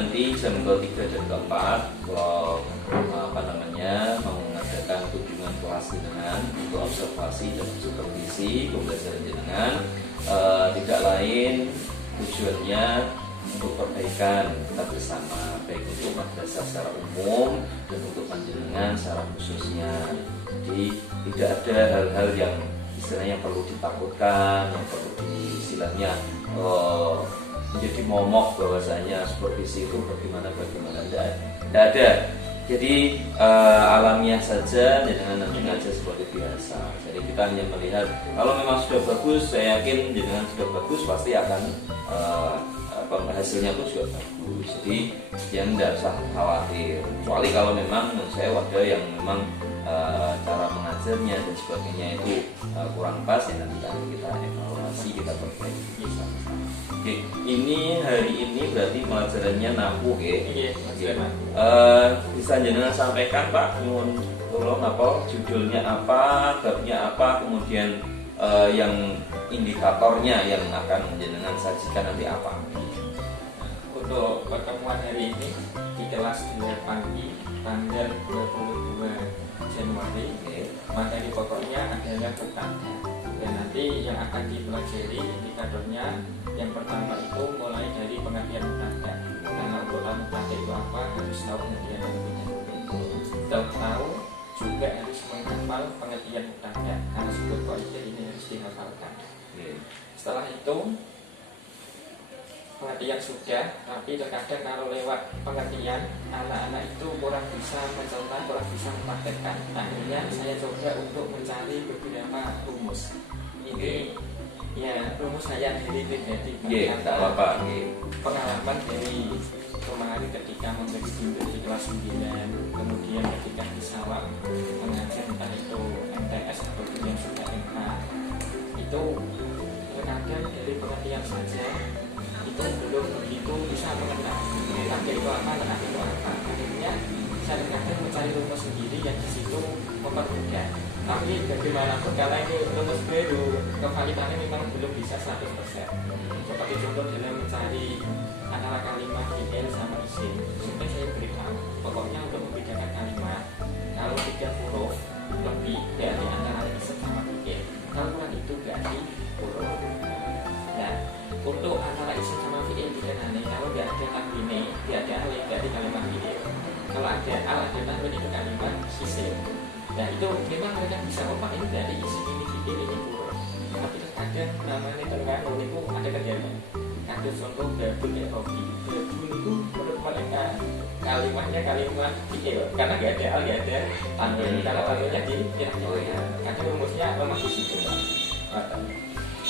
nanti jam ke-3 dan ke-4 kalau mau mengadakan kunjungan kelas jenengan untuk observasi dan supervisi pembelajaran jenengan, tidak lain tujuannya untuk perbaikan kita bersama, baik untuk madrasah secara umum dan untuk panjenengan secara khususnya. Jadi tidak ada hal-hal yang istilahnya perlu ditakutkan, yang perlu istilahnya menjadi momok bahwasanya supervisi itu bagaimana tidak ada. Jadi alamiah saja, jenengan nanti ngajar seperti biasa. Jadi kita hanya melihat kalau memang sudah bagus, saya yakin jenengan sudah bagus pasti akan hasilnya pun juga bagus. Jadi yang tidak usah khawatir. Kecuali kalau memang menurut saya ada yang memang cara mengajarnya dan sebagainya itu kurang pas, ya nanti kita evaluasi, kita perbaiki sama-sama. Oke, ini hari ini berarti pelajarannya nahu, bisa jenengan sampaikan Pak, nyuwun tolong apa judulnya apa, babnya apa, kemudian yang indikatornya yang akan jenengan sajikan nanti apa? Untuk pertemuan hari ini di kelas 2 pagi tanggal 22 Januari, materi pokoknya adalah mubtada. Dan nanti yang akan dipelajari indikatornya yang pertama itu mulai dari pengertian mubtada. Karena untuk mubtada itu apa harus tahu pengertian mubtada. Setelah tahu juga harus menghafal pengertian mubtada. Karena sebuah kaidah ini harus dihafalkan. Setelah itu pengertian sudah, tapi terkadang kalau lewat pengertian anak-anak itu kurang bisa mencontoh, kurang bisa mempraktekkan. Akhirnya saya coba untuk mencari beberapa rumus. Ini ya rumus saya dari pribadi, pengalaman dari kemarin ketika memberi di kelas 9, kemudian ketika di Salam mengajar entah itu MTS atau yang sudah MA, itu terkadang dari pengertian saja itu belum begitu bisa mengenal target itu apa, target itu apa. Akhirnya saya kadang mencari rumus sendiri yang di situ mempermudah. Tapi bagaimanapun karena ini rumus baru, kevalitannya memang belum bisa 100%. Seperti contoh dalam mencari antara kalimat fi'il sama isim, sudah saya beritahu pokoknya untuk membedakan kalimat kalau 3 huruf lebih dari antara isim sama fi'il, kalau kurang itu berarti huruf. Nah, untuk antara isim sama fi'il dikenali kalau tidak ada tanwin, tidak ada alif, berarti kalimat fi'il. Kalau ada al, ada tanwin itu kalimat isim. Nah itu memang mereka bisa ini dari isim ini fi'il ini huruf. Tapi terkadang namanya terkadang itu ada kejadian. Ada contoh babul erofi. Babul itu menurut mereka kalimatnya kalimat fi'il karena nggak ada al, nggak ada tanwin. Karena tanwinnya di kadang rumusnya memang di situ.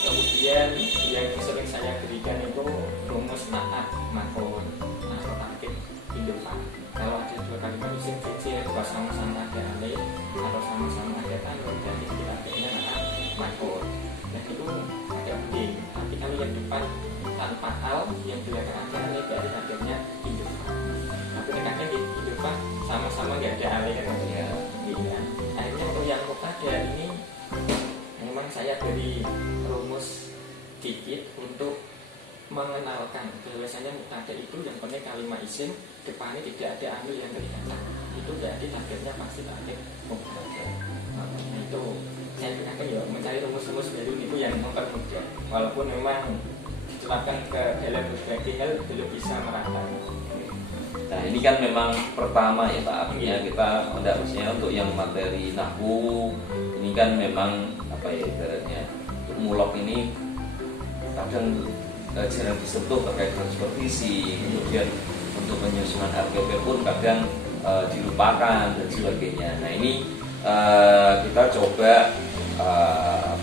Kemudian yang sering saya berikan itu rumus naat makon atau taktik indukan. Kalau ada dua kalimat isim kecil, dua sama-sama ada alif atau sama-sama ada tanwin, jadi kita pakainya naat makon. Dan itu agak penting. Tapi kalau yang depan tanpa al, yang belakang ada alif, berarti akhirnya indukan. Tapi kadang di indukan sama-sama nggak ada alif kan ya. Akhirnya untuk yang mubtada ini memang saya beri rumus dikit untuk mengenalkan bahwasanya mubtada itu yang penting kalimat isim depannya tidak ada amil yang kelihatan. Itu berarti targetnya pasti target mubtada. Nah itu saya gunakan ya mencari rumus-rumus baru itu yang mempermudah. Walaupun memang diterapkan ke dalam berbagai hal belum bisa merata. Nah ini kan memang pertama ya Pak, artinya kita tidak maksudnya untuk yang materi nahwu ini kan memang apa ya ibaratnya untuk mulok ini kadang jarang disentuh terkait dengan supervisi, kemudian untuk penyusunan RPP pun kadang dilupakan dan sebagainya. Nah ini kita coba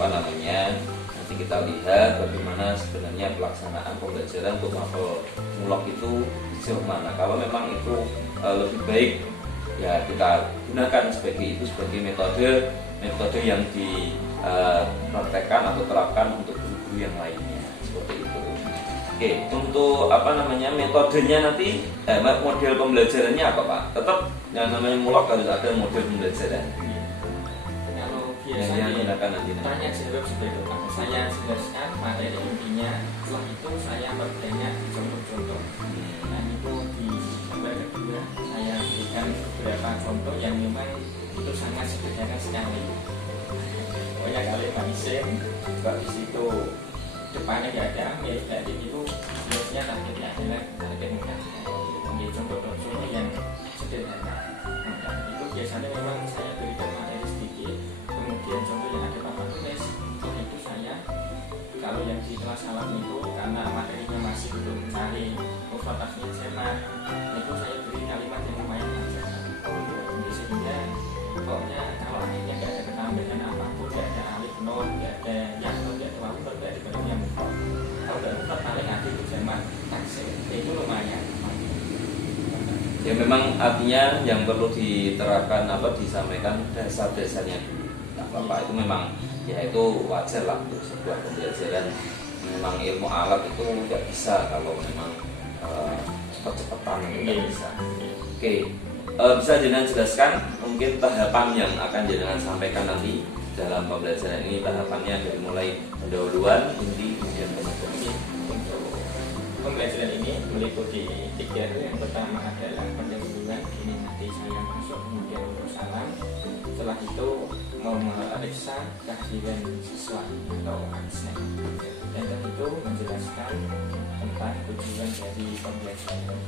nanti kita lihat bagaimana sebenarnya pelaksanaan pembelajaran untuk mapel mulok itu sejauh mana. Kalau memang itu lebih baik ya kita gunakan sebagai metode yang dipraktekkan atau terapkan untuk guru-guru yang lainnya seperti itu. Oke, untuk metodenya nanti model pembelajarannya apa Pak? Tetap yang namanya mulok harus ada model pembelajaran. Biasanya gunakan nanti tanya jawab seperti itu Pak. Saya jelaskan materi intinya, setelah itu saya perbanyak contoh-contoh. Dan itu di sangat sederhana sekali. Pokoknya kalimat isim, habis itu depannya gak ada amil, jadi itu biasanya targetnya adalah target mudah. Contoh-contoh yang sederhana. Nah, itu biasanya memang saya berikan materi sedikit, kemudian contoh yang ada papan tulis. Setelah itu saya, kalau yang di kelas alam itu karena materinya masih belum mencari mufradnya jama, itu saya beri kalimat yang lumayan panjang. Sehingga pokoknya kalau akhirnya gak ada ketambahan apapun, gak ada alif nun, gak ada yang nun, gak ada wawu, gak ada bentuknya mufrad. Kalau gak mufrad paling ada itu jama taksir, itu lumayan. Ya memang artinya yang perlu diterapkan disampaikan dasar-dasarnya dulu. Nah, Bapak itu memang ya itu wajar lah untuk sebuah pembelajaran. Memang ilmu alat itu tidak bisa kalau memang cepat-cepatan itu tidak bisa. Oke, bisa jenengan jelaskan mungkin tahapan yang akan jenengan sampaikan nanti dalam pembelajaran ini, tahapannya dari mulai pendahuluan, inti, kemudian penutup. Pembelajaran ini meliputi 3 hal. Yang pertama adalah pendahuluan, ini nanti saya masuk, kemudian urus alam. Setelah itu memeriksa kehadiran siswa atau absen, dan setelah itu menjelaskan tentang tujuan dari pembelajaran.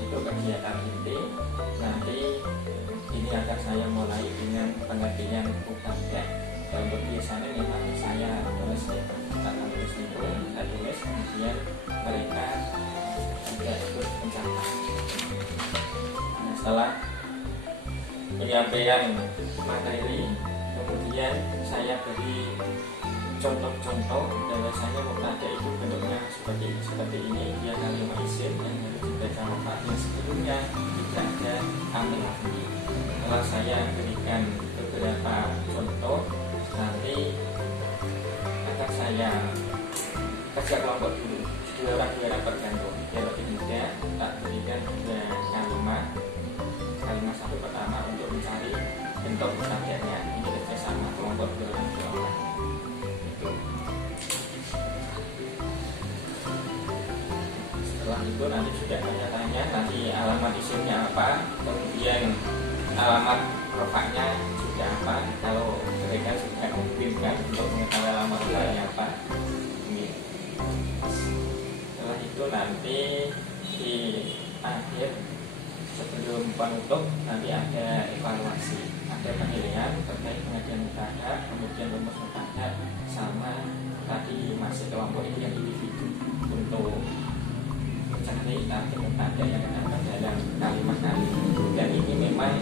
Itu kegiatan inti. Nanti ini akan saya mulai dengan pengertian mubtada. Untuk biasanya memang saya tulis itu, saya tulis, kemudian mereka tidak ikut mencatat. Nah, setelah penyampaian materi, kemudian saya beri contoh-contoh bahwasanya mubtada itu bentuknya seperti ini. Dia kalimat isim yang harus dibaca mubtada sebelumnya tidak ada amil lagi. Setelah saya berikan beberapa contoh, nanti akan saya kerja kelompok dulu, 2 orang bergantung. Biar lebih mudah, tak berikan 2 kalimat satu pertama untuk mencari bentuk mubtadanya. Ini kerjasama kelompok 2 orang. Setelah itu nanti sudah tanya-tanya, nanti alamat isimnya apa, kemudian alamat rofaknya juga apa. Kalau mereka sudah memungkinkan untuk mengetahui alamat rofaknya apa, ini. Setelah itu nanti di akhir sebelum penutup nanti ada evaluasi, ada penilaian terkait pengajian mubtada, kemudian rumus mubtada, sama tadi masih kelompok ini yang individu untuk mencari target mubtada yang ada dalam kalimat-kalimat. Dan ini memang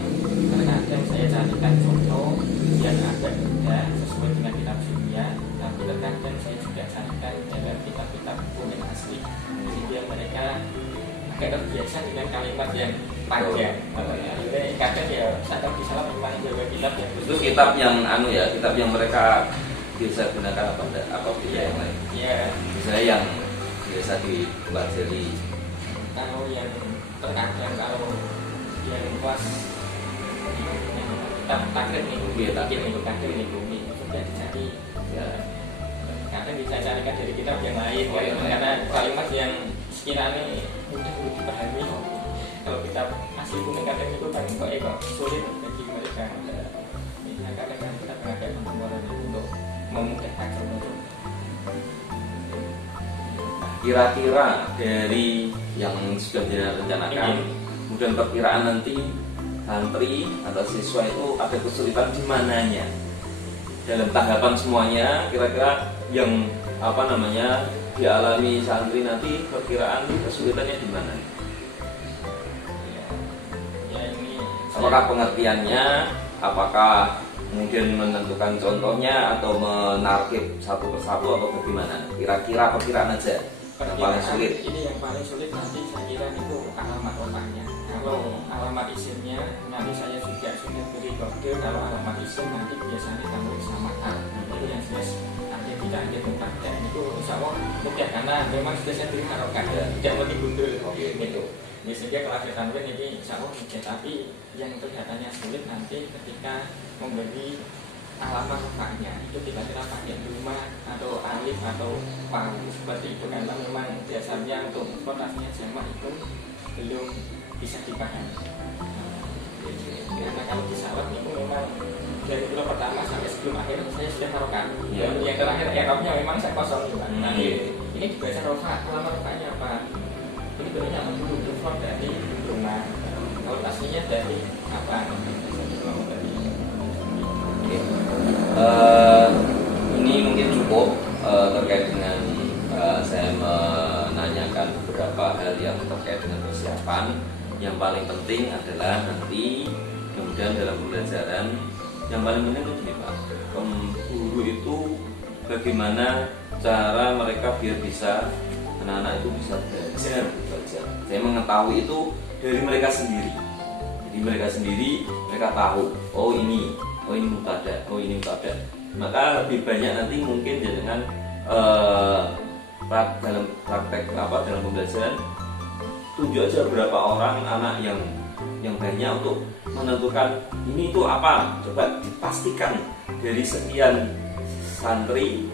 terkadang saya carikan contoh yang agak mudah sesuai dengan kitab ilmiah, tapi terkadang saya juga carikan dalam kitab-kitab kuning asli, sehingga mereka agak terbiasa dengan kalimat yang panjang. Kadang ya saya bisa lah memang jawa kitab yang itu kitab yang kitab yang mereka biasa gunakan apa yang lain. Ya, misalnya yang biasa dipelajari. Kalau yang terkadang kalau yang kelas kitab takrib itu takrib itu sudah dicari. Ya, kadang bisa carikan dari kitab yang lain, karena kalimat yang sekiranya mudah untuk dipahami. Kalau kita asli kuning kadang itu kan kok sulit bagi mereka. Kadang kita mengadakan pembuatan itu untuk memudahkan contoh. Kira-kira dari yang sudah direncanakan, kemudian perkiraan nanti santri atau siswa itu ada kesulitan di mananya dalam tahapan semuanya, kira-kira yang dialami santri nanti, perkiraan kesulitannya di mana? Apakah pengertiannya, apakah kemudian menentukan contohnya atau menarkib satu persatu atau bagaimana? Kira-kira perkiraan aja yang paling sulit. Ini yang paling sulit nanti saya kira itu alamat rofaknya. Kalau alamat isimnya nanti saya juga sudah beri kode. Kalau alamat isim nanti biasanya kamu sama al. Itu yang jelas ada tidak ada mubtada. Itu insya Allah mudah karena memang sudah saya beri harokat, tidak mau digundul gitu. Biasanya kalau ada tanwin ini insya Allah mudah, tapi yang kelihatannya sulit nanti ketika memberi alamat rofaknya itu kira-kira pakai rumah atau alif atau wawu seperti itu, karena memang dasarnya untuk mufrad aslinya jamak itu belum bisa dipahami. Karena kalau disalap itu memang dari kilo pertama sampai sebelum akhir saya sudah taruhkan. Iya. Dan yang terakhir airupnya memang saya kosong juga. Nanti Iya. ini dibaca rofa, alamat rofanya apa? Ini bentuknya apa dulu? Info dari rumah. Kalau aslinya dari apa? Oke. Ini mungkin cukup terkait dengan saya menanyakan beberapa hal yang terkait dengan persiapan. Yang paling penting adalah nanti kemudian dalam pembelajaran yang paling penting itu gini Pak, guru itu bagaimana cara mereka biar bisa anak-anak itu bisa belajar. Saya mengetahui itu dari mereka sendiri. Jadi mereka sendiri mereka tahu, oh ini mutada, oh ini mutada. Maka lebih banyak nanti mungkin dengan dalam praktek dalam pembelajaran tunjuk aja berapa orang anak yang banyak untuk menentukan ini itu apa. Coba dipastikan dari sekian santri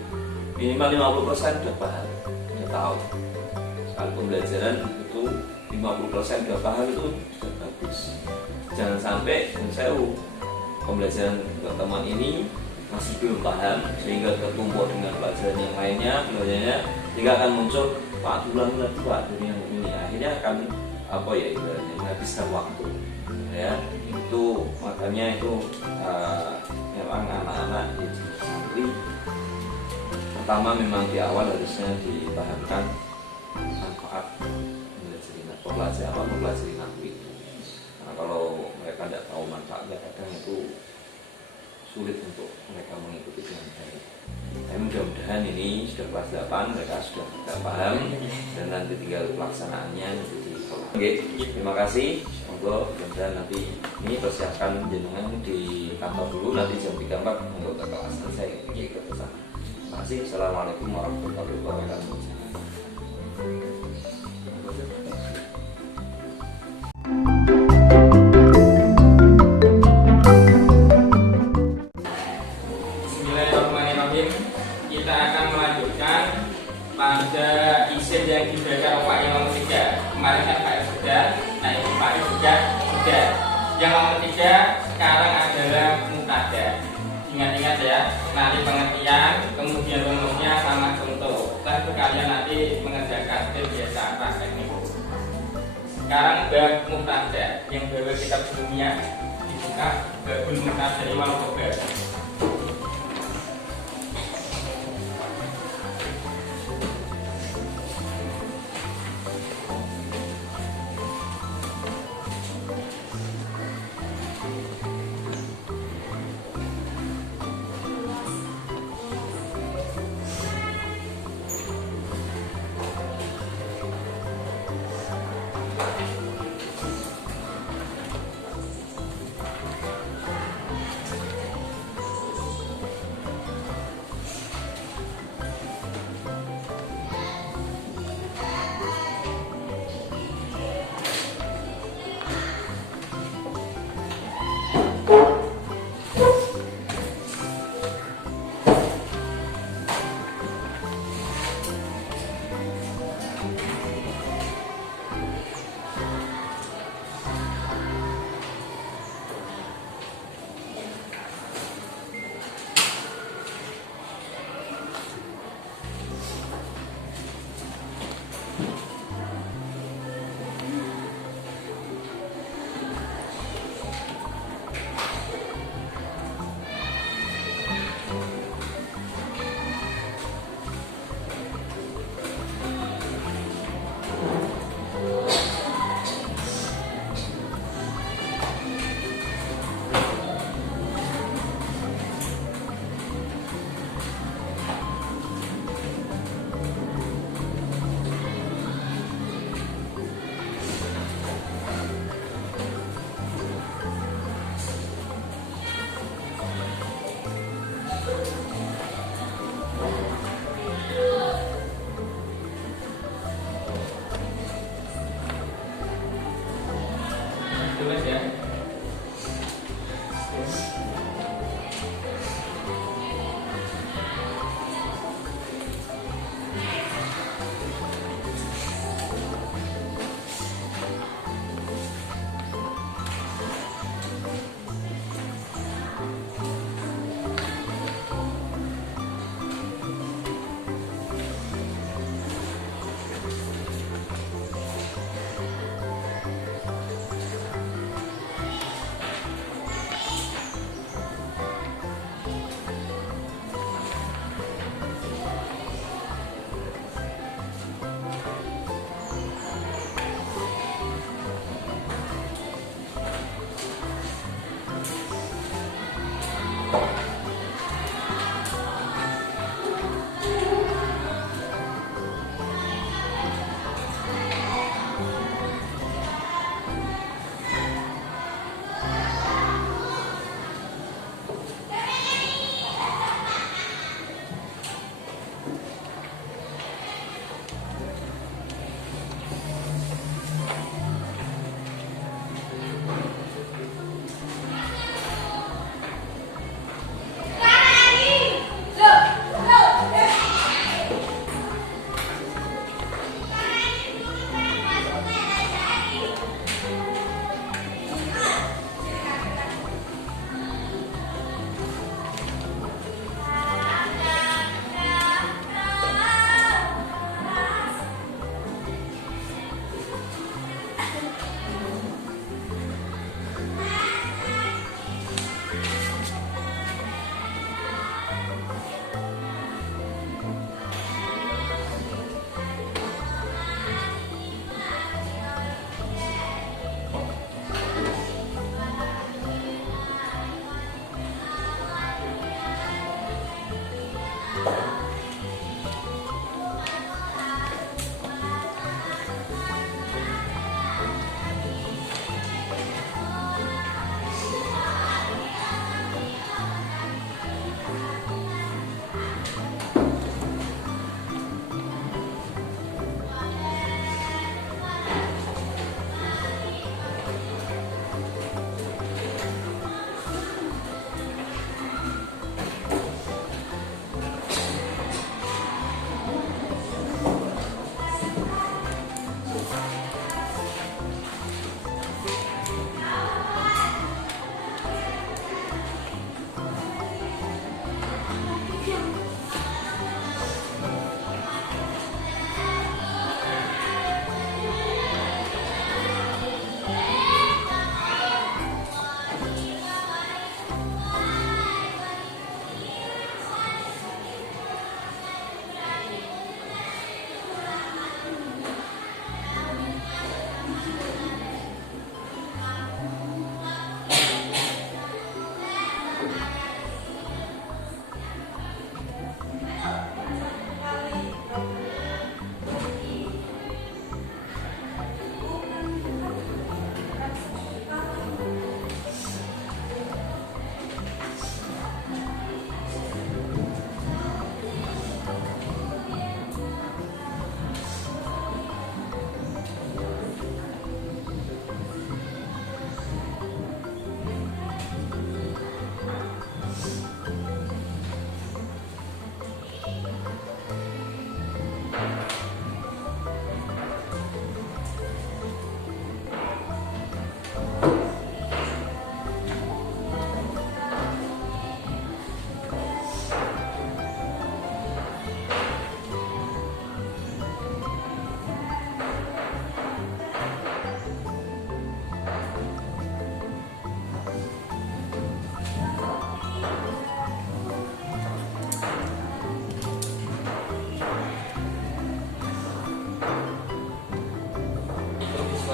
minimal 50% sudah paham, sudah tahu. Kalau pembelajaran itu 50% sudah paham itu sudah bagus. Jangan sampai pembelajaran teman ini masih belum paham sehingga tertumpuk dengan pelajaran yang lainnya, sehingga akan muncul Pak ulang lagi Pak dari yang ini, akhirnya akan menghabiskan waktu ya. Itu makanya itu memang anak-anak di santri pertama memang di awal harusnya dipahamkan manfaat mempelajari nahwu itu, karena kalau mereka tidak tahu manfaatnya kadang itu sulit untuk mereka mengikuti dengan baik. Tapi mudah-mudahan ini sudah kelas 8 mereka sudah tidak paham dan nanti tinggal pelaksanaannya nanti di sekolah. Oke, terima kasih. Monggo mudah-mudahan nanti ini persiapkan jenengan di kantor dulu, nanti jam 3.4 untuk ke kelas dan saya ikut ke sana. Terima kasih. Assalamualaikum warahmatullahi wabarakatuh. Kita akan melanjutkan pada isim yang dibaca rofa yang nomor 3. Kemarin kan Pak sudah, nah ini Pak sudah. Yang nomor 3 sekarang adalah mutada. Ingat-ingat ya, nanti pengertian, kemudian rumusnya sama contoh. Tentu kalian nanti mengerjakan seperti biasa praktek ini. Sekarang bab mutada yang bawa kitab sebelumnya dibuka, babul mutada wal khobar. Tulis ya.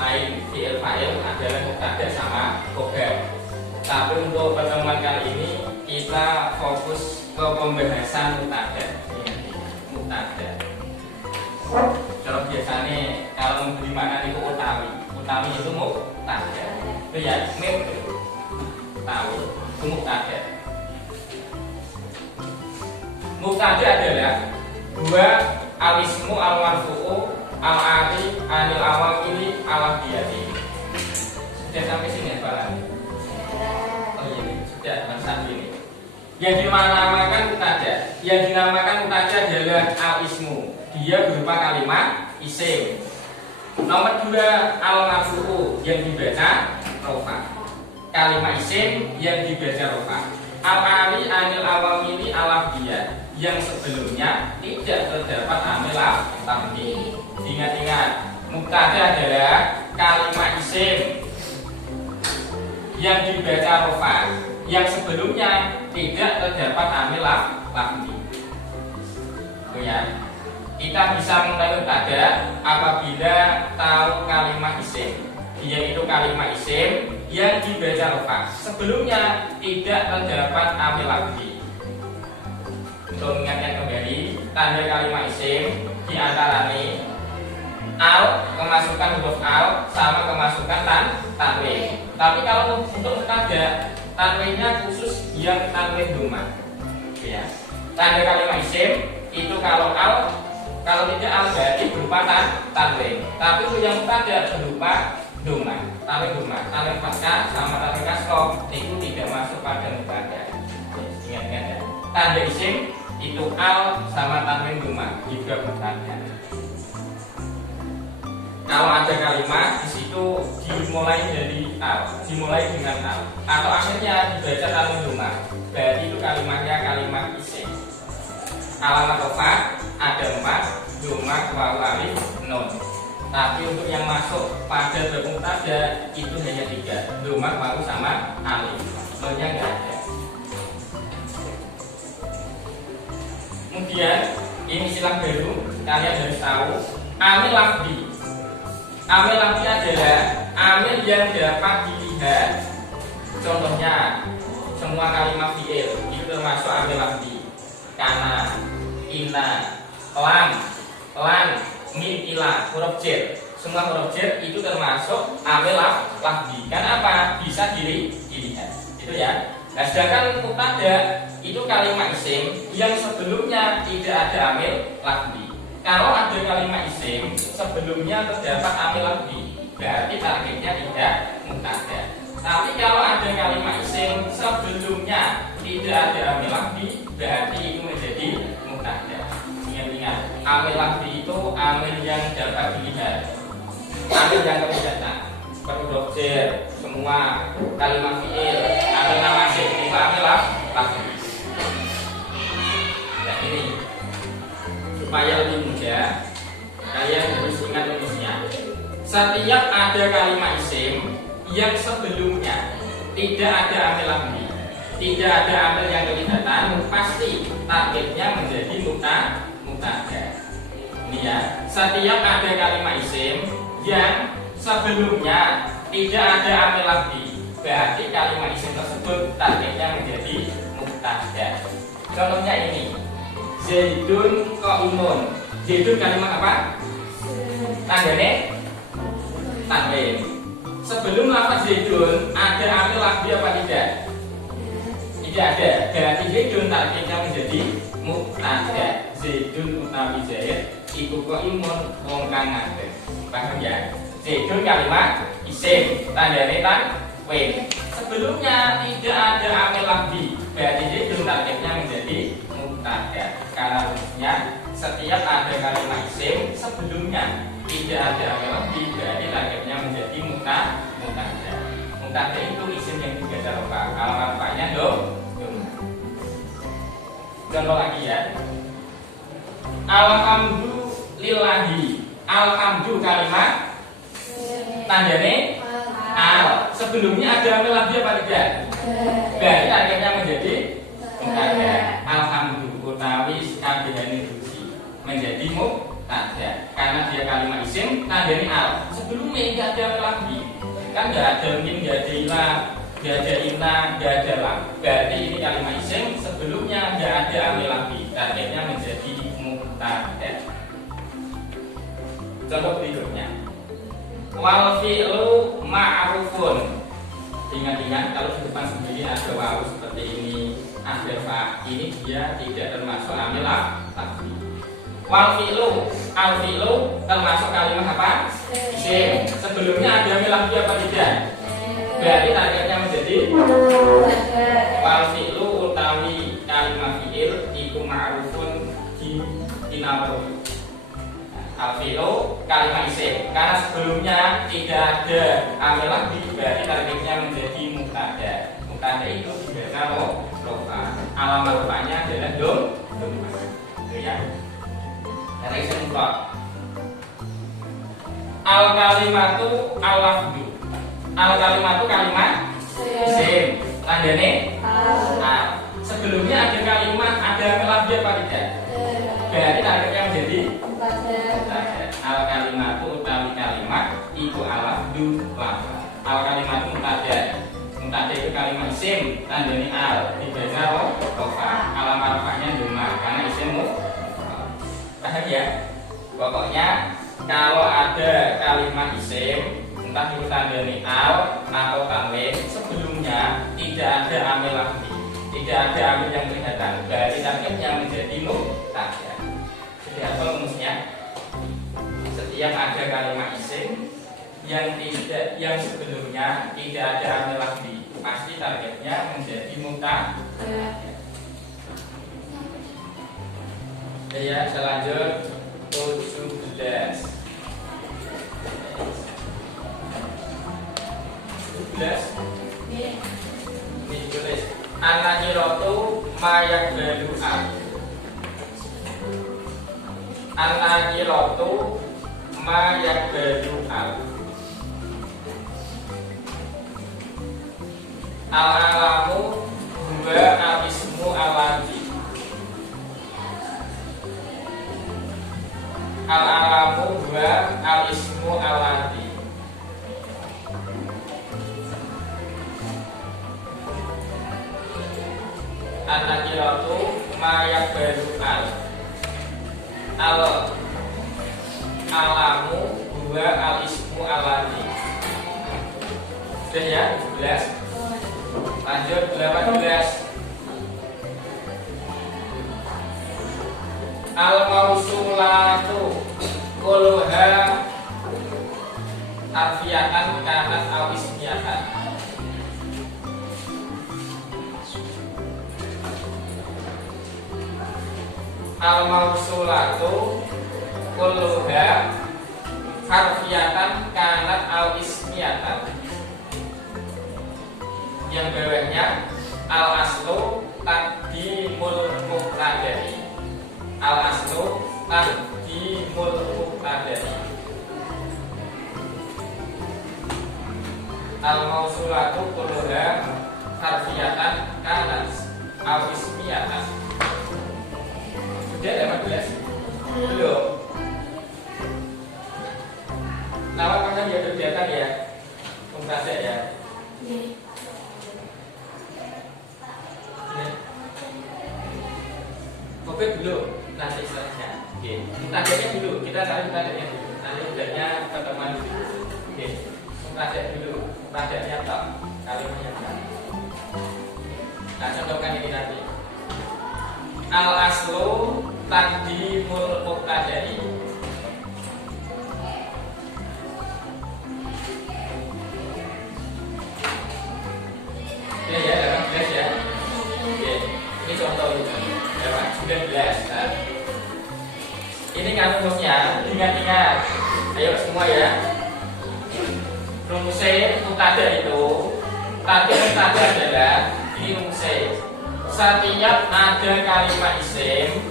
fi'il fa'il adalah mubtada sama khobar. Tapi untuk pertemuan kali ini kita fokus ke pembahasan mubtada. Mubtada. Kalau biasanya kalau memberi makna itu utawi. Utawi itu mubtada. Itu ya tahu. Itu mubtada. Mubtada adalah dua al-ismu al-marfu'u al-ari anil awamili al-abdiyati. Sudah sampai sini ya Pak? Oh iya, sudah sampai ini. Yang dinamakan mubtada, adalah al-ismu. Dia berupa kalimat isim. Nomor 2 al-marfu'u yang dibaca rofa. Kalimat isim yang dibaca rofa. Al-ari anil awamili al-abdiyah, yang sebelumnya tidak terdapat amil lamdi. Ingat-ingat, mubtada adalah kalimat isim yang dibaca rofa, yang sebelumnya tidak terdapat amil lamdi. Oh ya, kita bisa mengenai mubtada apabila tahu kalimat isim. Dia itu kalimat isim yang dibaca rofa, sebelumnya tidak terdapat amil lamdi. Untuk mengingatkan kembali, tanda kalimat isim di antara ini al, kemasukan huruf al sama kemasukan tanwin. Tapi kalau untuk mubtada, tanwinnya khusus yang tanwin dhamma. Ya. Tanda kalimat isim itu kalau al, kalau tidak al berarti berupa tanwin. Tapi untuk yang mubtada berupa dhamma, tanwin dhamma, tanwin fathah sama tanwin kasroh itu tidak masuk pada mubtada. Ingat-ingat ya. Tanda isim itu al sama tanwin dhamma juga mubtada. Kalau ada kalimat di situ dimulai dari al, dimulai dengan al, atau akhirnya dibaca tanwin dhamma, berarti itu kalimatnya kalimat isim. Alamat rofa ada 4, dhamma, waw, alif, nun. Tapi untuk yang masuk pada bab mubtada itu hanya 3, dhamma, waw, sama alif. Nunnya nggak ada. Kemudian ini istilah baru, kalian harus tahu amil lafzi. Amil lafzi adalah amil yang dapat dilihat. Contohnya semua kalimat fi'il itu termasuk amil lafzi. Kana, ina, lam, lan, min, ila, huruf jar. Semua huruf jar itu termasuk amil lafzi. Kenapa? Bisa dilihat. Itu ya. Nah, sedangkan mubtada itu kalimat isim yang sebelumnya tidak ada amil lafzi. Kalau ada kalimat isim sebelumnya terdapat amil lafzi, berarti targetnya tidak mubtada. Tapi kalau ada kalimat isim sebelumnya tidak ada amil lafzi, berarti itu menjadi mubtada. Ingat-ingat, amil lafzi itu amil yang dapat dilihat, amil yang kelihatan. Seperti huruf jar, semua kalimat fi'il, amil namasih itu amil lafzi. Nah ini supaya lebih mudah, kalian harus ingat rumusnya. Setiap ada kalimat isim yang sebelumnya tidak ada amil lafzi, tidak ada amil yang kelihatan, pasti targetnya menjadi mubtada. Ini ya, setiap ada kalimat isim yang sebelumnya tidak ada amil lafzi, berarti kalimat isim tersebut targetnya menjadi mubtada. Contohnya ini, Zaidun qaimun. Zaidun kalimat apa? Tandanya tanwin. Sebelum lafaz Zaidun ada amil lafzi apa tidak? Tidak ada. Berarti Zaidun targetnya menjadi mubtada. Zaidun utawi Zaid iku qaimun wong kang ngadeg. Paham ya? Zaidun kalimat isim, tandanya tanwin. Sebelumnya tidak ada amil lafzi, berarti Zaidun targetnya menjadi mubtada. Karena rumusnya setiap ada kalimat isim sebelumnya tidak ada amil lafzi, berarti targetnya menjadi mubtada. Mubtada itu isim yang dibaca rofa. Alamat rofanya dhamma. Contoh lagi ya. Alhamdulillahi. Alhamdu kalimat tandanya al. Sebelumnya ada amil lafzi apa tidak? Berarti targetnya menjadi mubtada. Alhamdu utawi abdihani rusi menjadi mubtada karena dia kalimat isim tandanya al. sebelumnya nggak ada lagi, kan nggak ada min, nggak ada ilah, nggak ada inna, nggak ada lam. Berarti ini kalimat isim sebelumnya nggak ada amil lagi, targetnya menjadi mubtada. Contoh berikutnya, wal fi'lu ma'rufun. Ingat-ingat kalau di depan sendiri ada wawu seperti ini, ada fa, ini dia tidak termasuk amil lagi. Wal fi'lu, al fi'lu termasuk kalimat apa? Isim. Sebelumnya ada amil lagi apa tidak? Berarti targetnya menjadi wal fi'lu utawi kalimat fi'il iku ma'rufun di inawu. Al fi'lu kalimat isim karena sebelumnya tidak ada amil lagi, berarti targetnya menjadi mubtada. Mubtada itu dibaca rofa. Alamat rofanya adalah dom. Itu ya. Karena isim mufrad. Al kalimatu al lafdu. Al kalimatu kalimat isim. Tandane al. Sebelumnya ada kalimat, ada amil lagi apa tidak? Berarti targetnya menjadi al kalimatu utawi kalimat iku alafdu lafaz. Al kalimatu mubtada. Mubtada itu kalimat isim, tandane al, dibaca rofa. Alamat rofanya dhamma karena isim mufrad. Paham ya? Pokoknya kalau ada kalimat isim entah itu tandane al atau tanwin, sebelumnya tidak ada amil lagi, tidak ada amil yang kelihatan, berarti targetnya menjadi mubtada. Sudah apa rumusnya? Setiap ada kalimat isim yang sebelumnya tidak ada amil lagi, pasti targetnya menjadi mubtada. Ya, saya lanjut 17. Ini tulis an-nakiratu ma yaqbalu al. An-nakiratu ma yaqbalu al. Al-alamu huwa al-ismu al-ladzi. Al-alamu huwa al-ismu al-ladzi. An-nakiratu ma yaqbalu al. Al-alamu huwa al-ismu al-ladzi. Sudah ya, 17. Lanjut 18. Al-mausulatu kulluha arfiyatan kanat aw ismiyatan. Al-mausulatu kulluha harfiyatan kanat aw ismiyatan. Yang bawahnya al aslu taqdimul mubtada'i. Al aslu taqdimul mubtada'i. Al mausulatu kulluha harfiyatan kanat aw ismiyatan. Sudah 15? Belum. Nama mana dia kegiatan ya? Mubtada ya. Oke dulu, nanti selanjutnya. Oke, mubtadanya dulu. Kita cari mubtadanya dulu. Nanti mubtadanya pertemuan dulu. Oke, mubtada dulu. Mubtadanya tak, kalimatnya tak. Nah, contohkan ini nanti. Al aslu taqdimul mubtada'i. Ya, 18 ya. Oke, ini contoh ini. 19. Nah, ini kan rumusnya, ingat-ingat. Ayo semua ya. Rumusnya mubtada itu, tadi mubtada adalah ini rumusnya. Setiap ada kalimat isim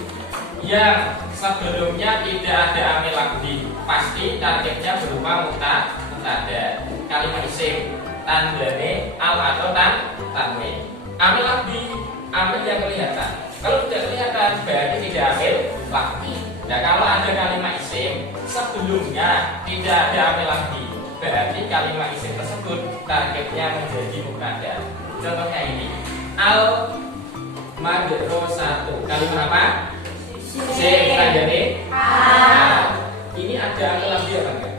yang sebelumnya tidak ada amil lagi, pasti targetnya berupa mubtada. Kalimat isim tandane al atau tanwin. Amil lagi, amil yang kelihatan. Kalau tidak kelihatan berarti tidak amil lagi. Nah, kalau ada kalimat isim sebelumnya sebelumnya tidak ada amil lafzi, berarti kalimat isim tersebut targetnya menjadi mubtada. Contohnya ini, al madrasatu, kalimat apa? Isim tandane al. Ini ada amil lafzi apa enggak?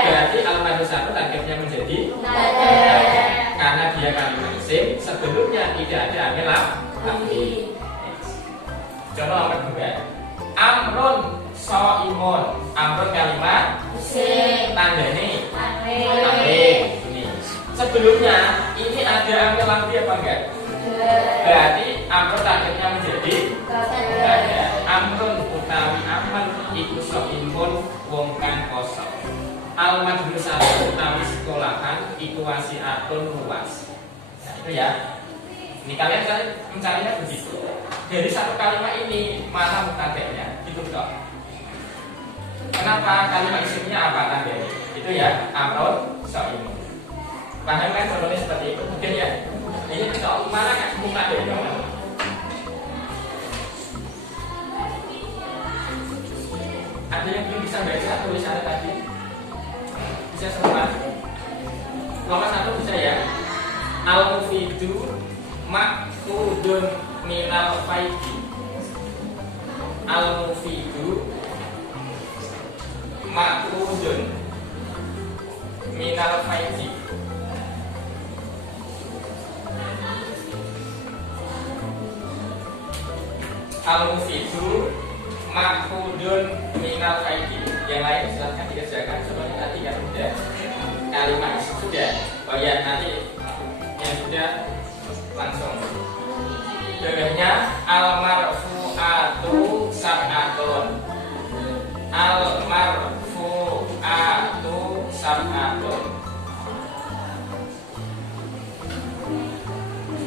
Berarti al madrasatu targetnya menjadi mubtada. Karena dia kalimat isim, sebelumnya tidak ada amil lafzi. Contoh nomor 2, amrun shaimun. Amrun kalimat isim tandane amil. Ini sebelumnya ini ada amil lafzi apa enggak? Berarti amrun targetnya menjadi mubtada. Amrun utawi aman iku shaimun wong kang kosong. Al madrasatu utawi sekolahan iku wasiatun luas. Nah, itu ya. Ini kalian mencarinya begitu. Dari satu kalimat ini mana mubtadanya? Itu toh. Kenapa kalimat isimnya apa tandanya? Itu ya, amrun shaimun. Paham kan contohnya seperti itu? Mungkin ya. Ini kita mana kan mubtadanya mana? Ada yang belum bisa baca tulisannya tadi? Bisa semua? Nomor 1 bisa ya. Al-mufidu ma'khudun minal faidi. Al-mufidu ma'khudun minal faidi. Al-mufidu ma'khudun minal faidi. Yang lain silahkan dikerjakan. Semuanya tadi kan sudah. Kalimat sudah. Oh ya, nanti yang sudah langsung. Contohnya al-marfu'atu sab'atun. Al-marfu'atu sab'atun.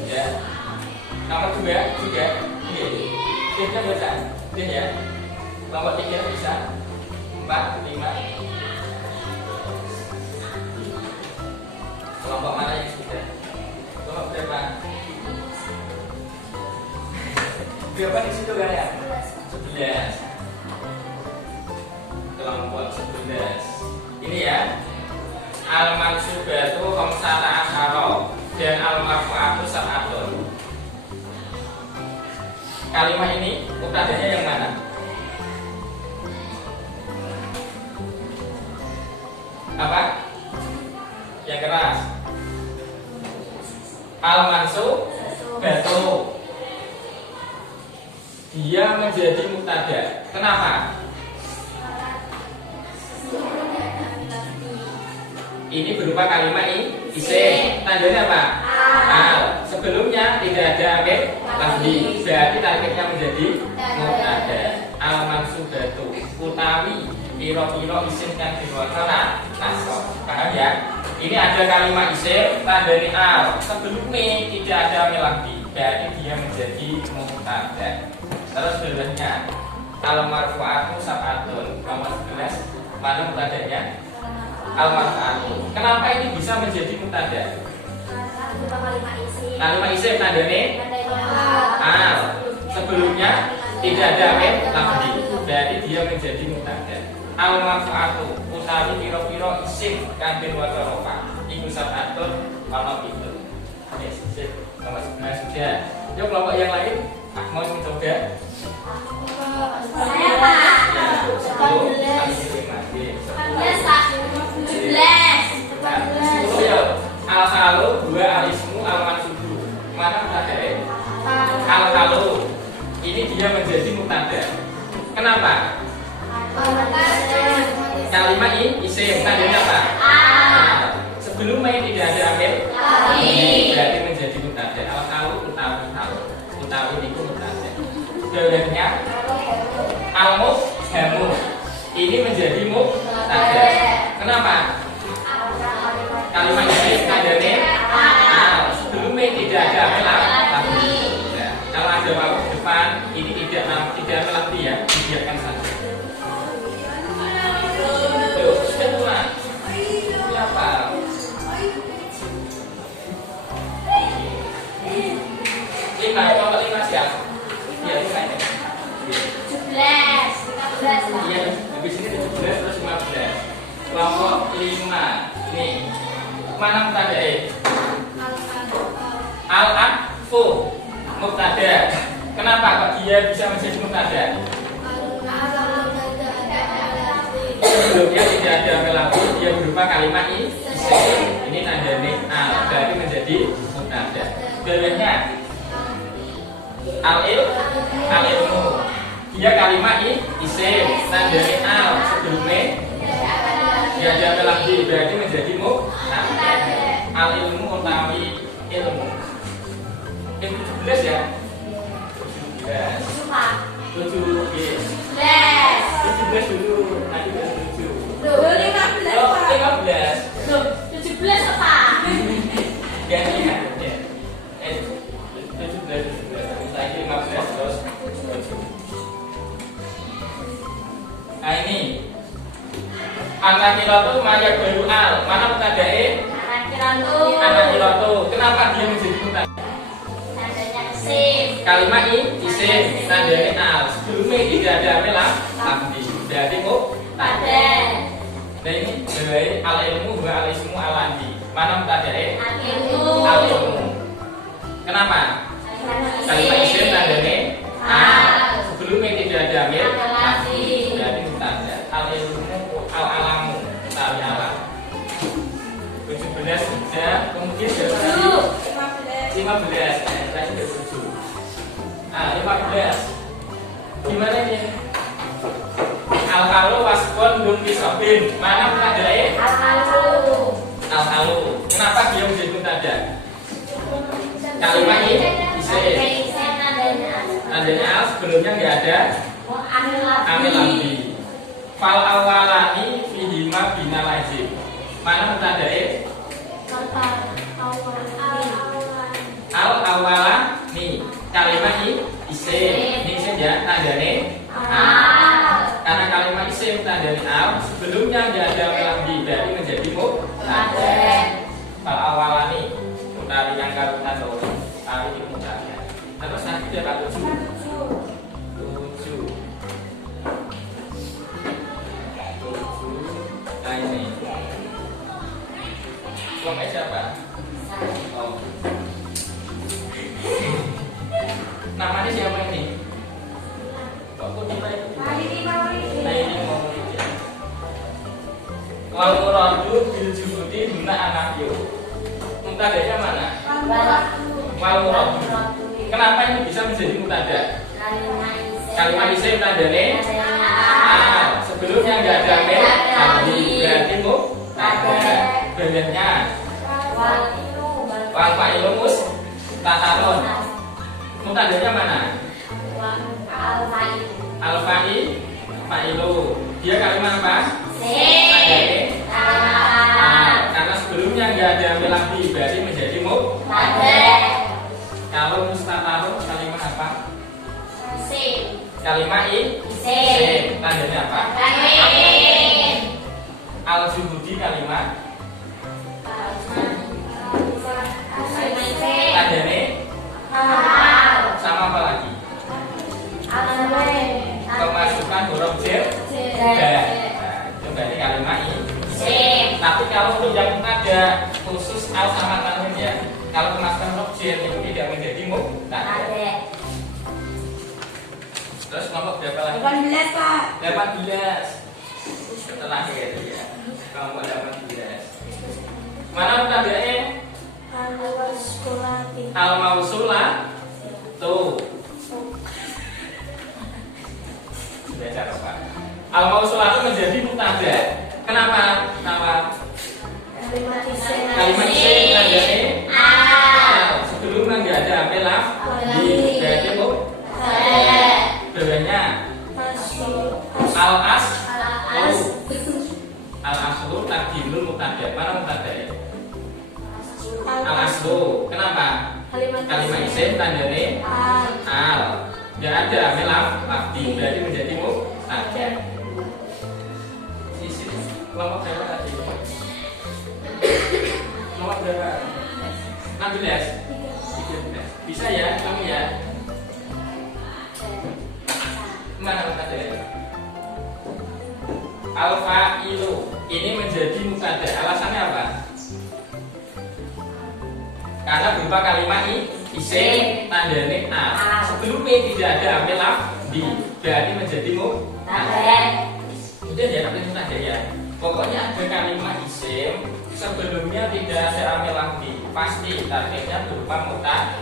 Ya. Nomor 2 juga. Kita baca. Ya. Nomor 3 bisa. 4, 5. Kelompok mana yang sudah? Kelompok berapa? Berapa di situ kan ya? 11. Kelompok 11. Ini ya. Al-mansubatu khamsata asyara dan al-marfu'atu sab'atun. Kalimat ini mubtadanya yang mana? Apa? Yang keras. Al-mansub batu. Dia menjadi mubtada. Kenapa? Ini berupa kalimat isim. Tandanya apa? Al. Sebelumnya tidak ada amil lafzi. Berarti targetnya menjadi mubtada. Al-mansubatu utawi piro-piro isim yang diwakilkan nasab. Paham ya? Ini ada kalimat isim tandanya al. Sebelumnya tidak ada amil lafzi. Berarti dia menjadi mubtada. Terus sebelumnya al-marfu'atu sab'atun. Nomor 11 mana mubtadanya? Al-marfu'atu. Kenapa ini bisa menjadi mubtada? Kalimat isim tandanya al. Sebelumnya tidak ada amil lafzi. Berarti dia menjadi mubtada. Al-marfu'atu utawi piro-piro isim kanthi warofa iku sab'atun ana itu. Oke, sip. Nomor 11 sudah. Yuk kelompok yang lain mau mencoba. Saya Pak. 10 ya. Al-halu 2 al-ismu al-mansubu. Mana mubtada? Al-halu. Ini dia menjadi mubtada. Kenapa? Kalimat ini isim tandanya apa? Sebelumnya tidak ada amil berarti menjadi mubtada. Al-halu utawi halu. Utawi itu mubtada. Contohnya al-mufhamu. Ini menjadi mubtada. Kenapa? Kalimat isim tandanya al. Sebelumnya tidak ada amil lafzi. Kalau ada wawu depan ini tidak amil lafzi ya, dibiarkan saja. Semua siapa? Lima, kelompok 5 siapa? Iya, 5 ini. 17, 15. Iya, habis ini 17 terus 15. kalima. Nih, mana mubtadae? Al-akfu mubtada. Kenapa kok dia bisa menjadi mubtada? Sebelumnya tidak ada melaku, dia berupa kalimat isim. Ini tandanya al, berarti menjadi mubtada. Bedanya al-ilmu. Dia kalimat isim, tandanya al. Sebelumnya tidak ada melaku, berarti menjadi mubtada. Al-ilmu utawi ilmu. Yang 17 ya? 17 dulu, nanti baru 7 15 apa? ganti ya? 17 lagi 15 terus 7. Nah ini anak kilatu mayak baru al, mana mubtadae? Anak kilatu, kenapa dia menjadi mubtada? Kalimat isim, tandanya al. Sebelumnya tidak ada melang, tapi berarti mubtada. Dan ini sebagai al ilmu wa al ismu al andi. Mana mubtadae? Al ilmu. Kenapa? Kalimat isim tandanya al. Sebelumnya tidak ada melang, berarti mubtada. Al ilmu al alamu, tali alam. 17 sudah, kemudian 15. Tadi 7. Nah, 15. Gimana ini? Al-halu wasfun dun bisobin. Mana mubtadae? Al-halu. Kenapa dia menjadi mubtada? Kalimat isim. Tandanya al, sebelumnya enggak ada amil lambi. Fal awalani fihima bina lazim. Mana mubtadae? Al awala nih kalimat isim. Ini isim ya, tandanya al. Karena kalimat isim tandanya al, sebelumnya enggak ada lambi, berarti menjadi mubtada. Fal awala nih utawi yang karutan loro, utawi mubtada. Terus nanti dia dapat 7. Nah ini suaminya siapa? Oh. Namanya siapa ini? Waktu kita itu wal muradu bil juhudi guna anak yuk. Mubtadanya mana? Wal muradu. Kenapa ini bisa menjadi mubtada? Kalimat isim tandanya al. Sebelumnya enggak ada mel, berarti mubtada. Bedanya wal fa'ilu mustatarun. Mubtadanya mana? Al-fa'ilu. Dia kalimat apa? Karena sebelumnya enggak ada melafi, berarti menjadi mubtada. Kalau mustatarun kalimat apa? Kalimat isim. Tandanya apa? Al-juhudi kalimat tandanya sama apa lagi? Pemasukan huruf j. Coba ini kalimat isim. Tapi kalau untuk yang ada khusus al sama tanwin ya, kalau pemasukan huruf j itu tidak menjadi mubtada. Terus kelompok berapa lagi? 18 Pak. 18. Setelah itu ya. Kelompok 18. Mana mubtadae? Al-mausulah tuh. Baca apa? Al-mausulah itu menjadi mubtada. Kenapa? Kalimat isim tandanya al. Sebelumnya enggak ada amil lambi, berarti mubtada. Bedanya al-aslu takdimul mubtada. Mana mubtada? Al-aslu. Kenapa? Kalimat isim tandanya al. Tidak ada amil lambi, berarti menjadi mubtada. Isi kelompok berapa tadi? Kelompok berapa? 16. Bisa ya kamu ya? Mana mubtada? Al-fa'ilu. ini menjadi mubtada. Alasannya apa? Karena berupa kalimat isim tandane a. Sebelumnya tidak ada amil lafzi, berarti menjadi mubtada. Udah ya, tapi mubtada ya. Pokoknya ada kalimat isim sebelumnya tidak ada amil lafzi, pasti targetnya berupa mubtada.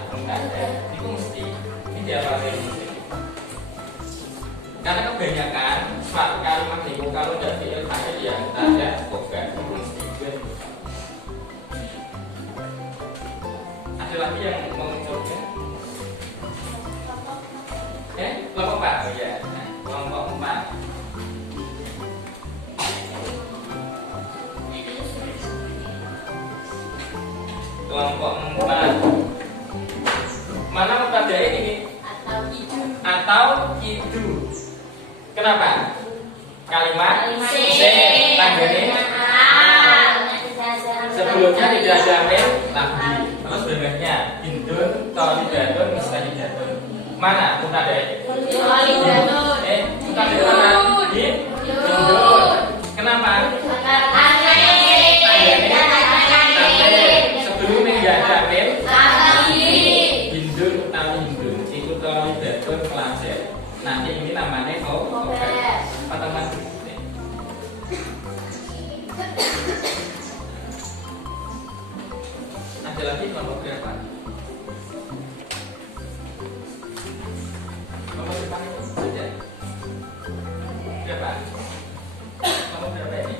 Itu mesti. Ini dia mesti. Karena kebanyakan suatu kalimat itu kalau tidak fi'il fa'il ya ada bukan mesti. Ada lagi yang mau mencoba? Kelompok 4 oh ya. Kelompok 4. Kelompok 4. Mana mubtada ini? Atau itu. Kenapa? Kalimat isim tandane sebelumnya tidak ada amil lafzi. Terus berikutnya hindun, tolidatun, mustahidatun. Mana mubtada? Mubtada mana? Hindun. Kenapa? Sebelumnya tidak ada amil hindun utawi hindun. Itu tolidatun pelajar. Nanti ini namanya teman ada lagi kelompok berapa? Kelompok depan itu ada berapa? Kelompok berapa ini?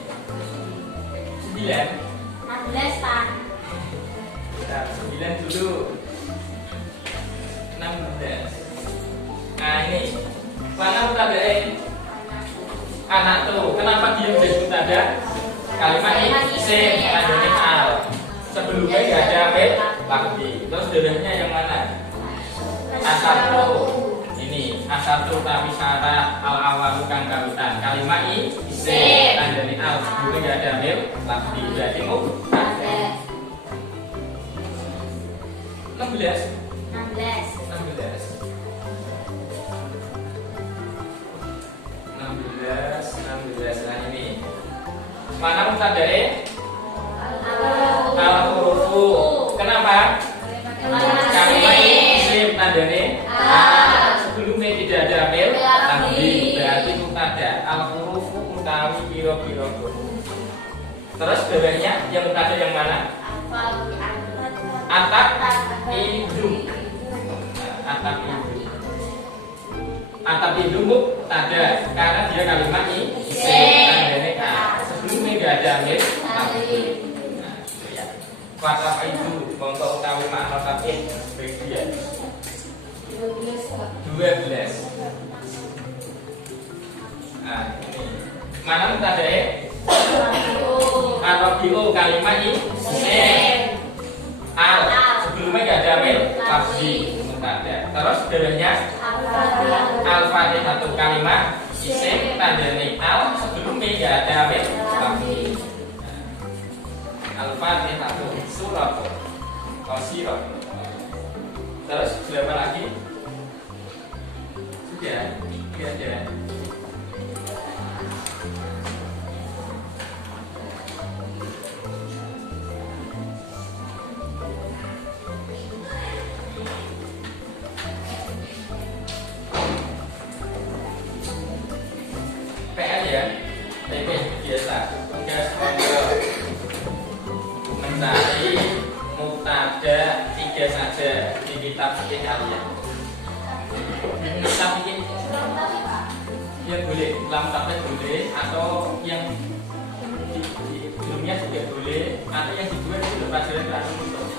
9. 16 Pak. Nah, 9 dulu. 16. Nah ini mana mubtada? Anak tuh. Kenapa dia menjadi mubtada? Kalimat isim tandane al. Sebelumnya nggak ada amil lafzi. Terus derahnya yang mana? Asatu. Ini asatu tapi syarat al awalu kang kawitan. Kalimat isim tandane al. Sebelumnya nggak ada amil lafzi. Berarti mubtada. 16. Nah ini mana mubtadae? Al-hurufu. Kenapa? Kalimat isim tandane sebelumnya tidak ada amil lafzi, berarti mubtada. Al-hurufu utawi piro-piro. Terus bawahnya yang mubtada yang mana? Atap idu. Atap idu mubtada karena dia kalimat isim tandane a. Sebelumnya tidak ada amil lafzi. Fataf itu untuk utawi makna tabih bagian 12. Nah ini mana mubtadae? Arabiu kalimat isim al. Sebelumnya tidak ada amil lafzi mubtada. Terus bawahnya al-fatihatu kalimat isim tandane al. Sebelumnya tidak ada amil lafzi. Al-fatihatu surat qasirah. Terus berapa lagi? Sudah, ada. PL ya, PP biasa. Tugas mencari mubtada 3 saja di kitab fikih kalian. Di kitab fikih ya boleh, lam tablet boleh, atau yang sebelumnya juga boleh, atau yang dibuat itu pelajaran terakhir untuk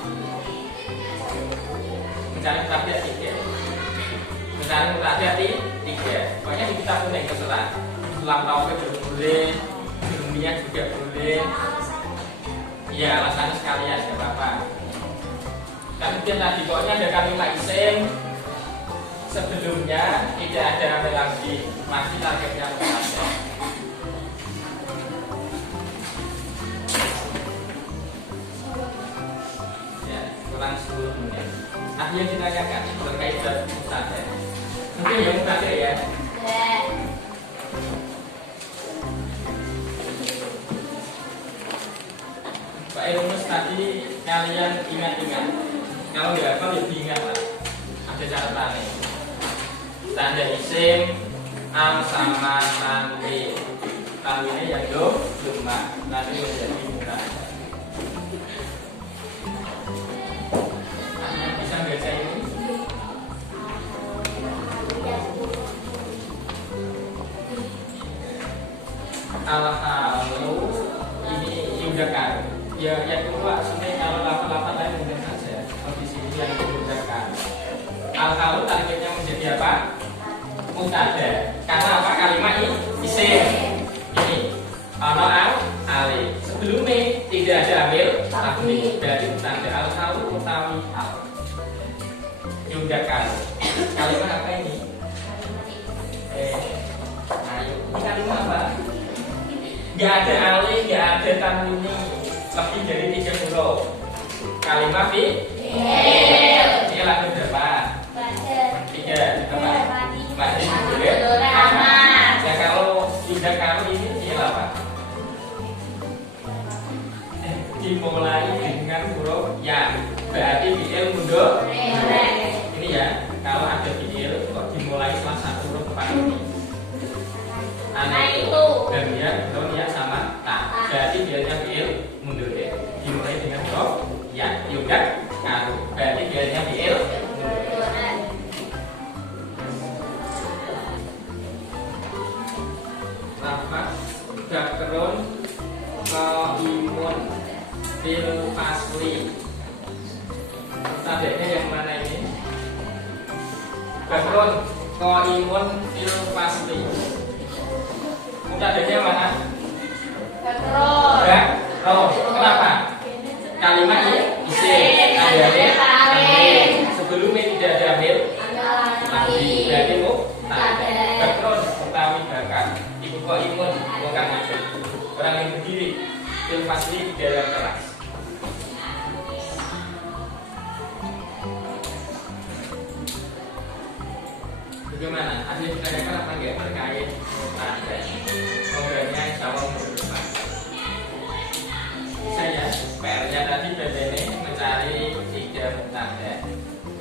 mencari tablet 3. Mencari tablet 3. Pokoknya di kitab kuning terserah. Lam tablet juga boleh, sebelumnya juga boleh. Ya alasannya sekalian, tidak apa-apa. Tapi dia tadi pokoknya ada kalimat isim sebelumnya tidak ada amil lafzi, pasti targetnya mubtada. Ya, kurang 10 menit. Nah, yang ditanyakan terkait dengan mubtada. Mungkin yang mubtada ya. Pak rumus tadi kalian ingat-ingat. Kalau nggak hafal ya diingat lah. Ada catatannya. Tanda isim al sama tanwin. Tanwinnya yang domah. Nanti menjadi mudah. Ada yang bisa baca ini? Al-halu ini yudakar. Ya kedua sebenarnya kalau lapan-lapan lain mungkin saja. Kalau di sini yang yudakar. Al-halu targetnya menjadi apa? Mutada. Karena apa? Kalimat ini isim. Ini ana ali. Sebelumnya tidak ada amil tapi dari mutada. Al-halu utawi al. Yudakar. Kalimat apa ini? Ayo. Ini kalimat apa? Gak ada alih, gak ada tanwini. Lebih dari 3 huruf. Kalimat ini lagu berapa? 3. Apa? Masih boleh. Ya kalau tidak kamu ini apa? Dimulai dengan huruf ya. Berarti fi'il mundur. Ini ya. Kalau ada fi'il kok dimulai salah satu huruf depan ini. Itu dan dia belum ya sama tak berarti dianya fi'il mundur ya dimulai dengan huruf ya juga karu berarti dianya fi'il mundur. Lafaz bakrun qaimun fil fasli. Tandanya yang mana ini? Bakrun qaimun fil fasli. Tandanya mana? Bakrun. Kenapa? Kalimat ini isim. Tandanya sebelumnya tidak ada amil lagi. Berarti mutada. Bakrun utawi bakar. Ibu qaimun bukan masuk. Orang yang berdiri fil fasli di dalam kelas. Bagaimana? Ada yang ditanyakan apa enggak terkait mutada? Programnya insya Allah minggu depan. Saya PR-nya tadi BPN mencari 3 mutada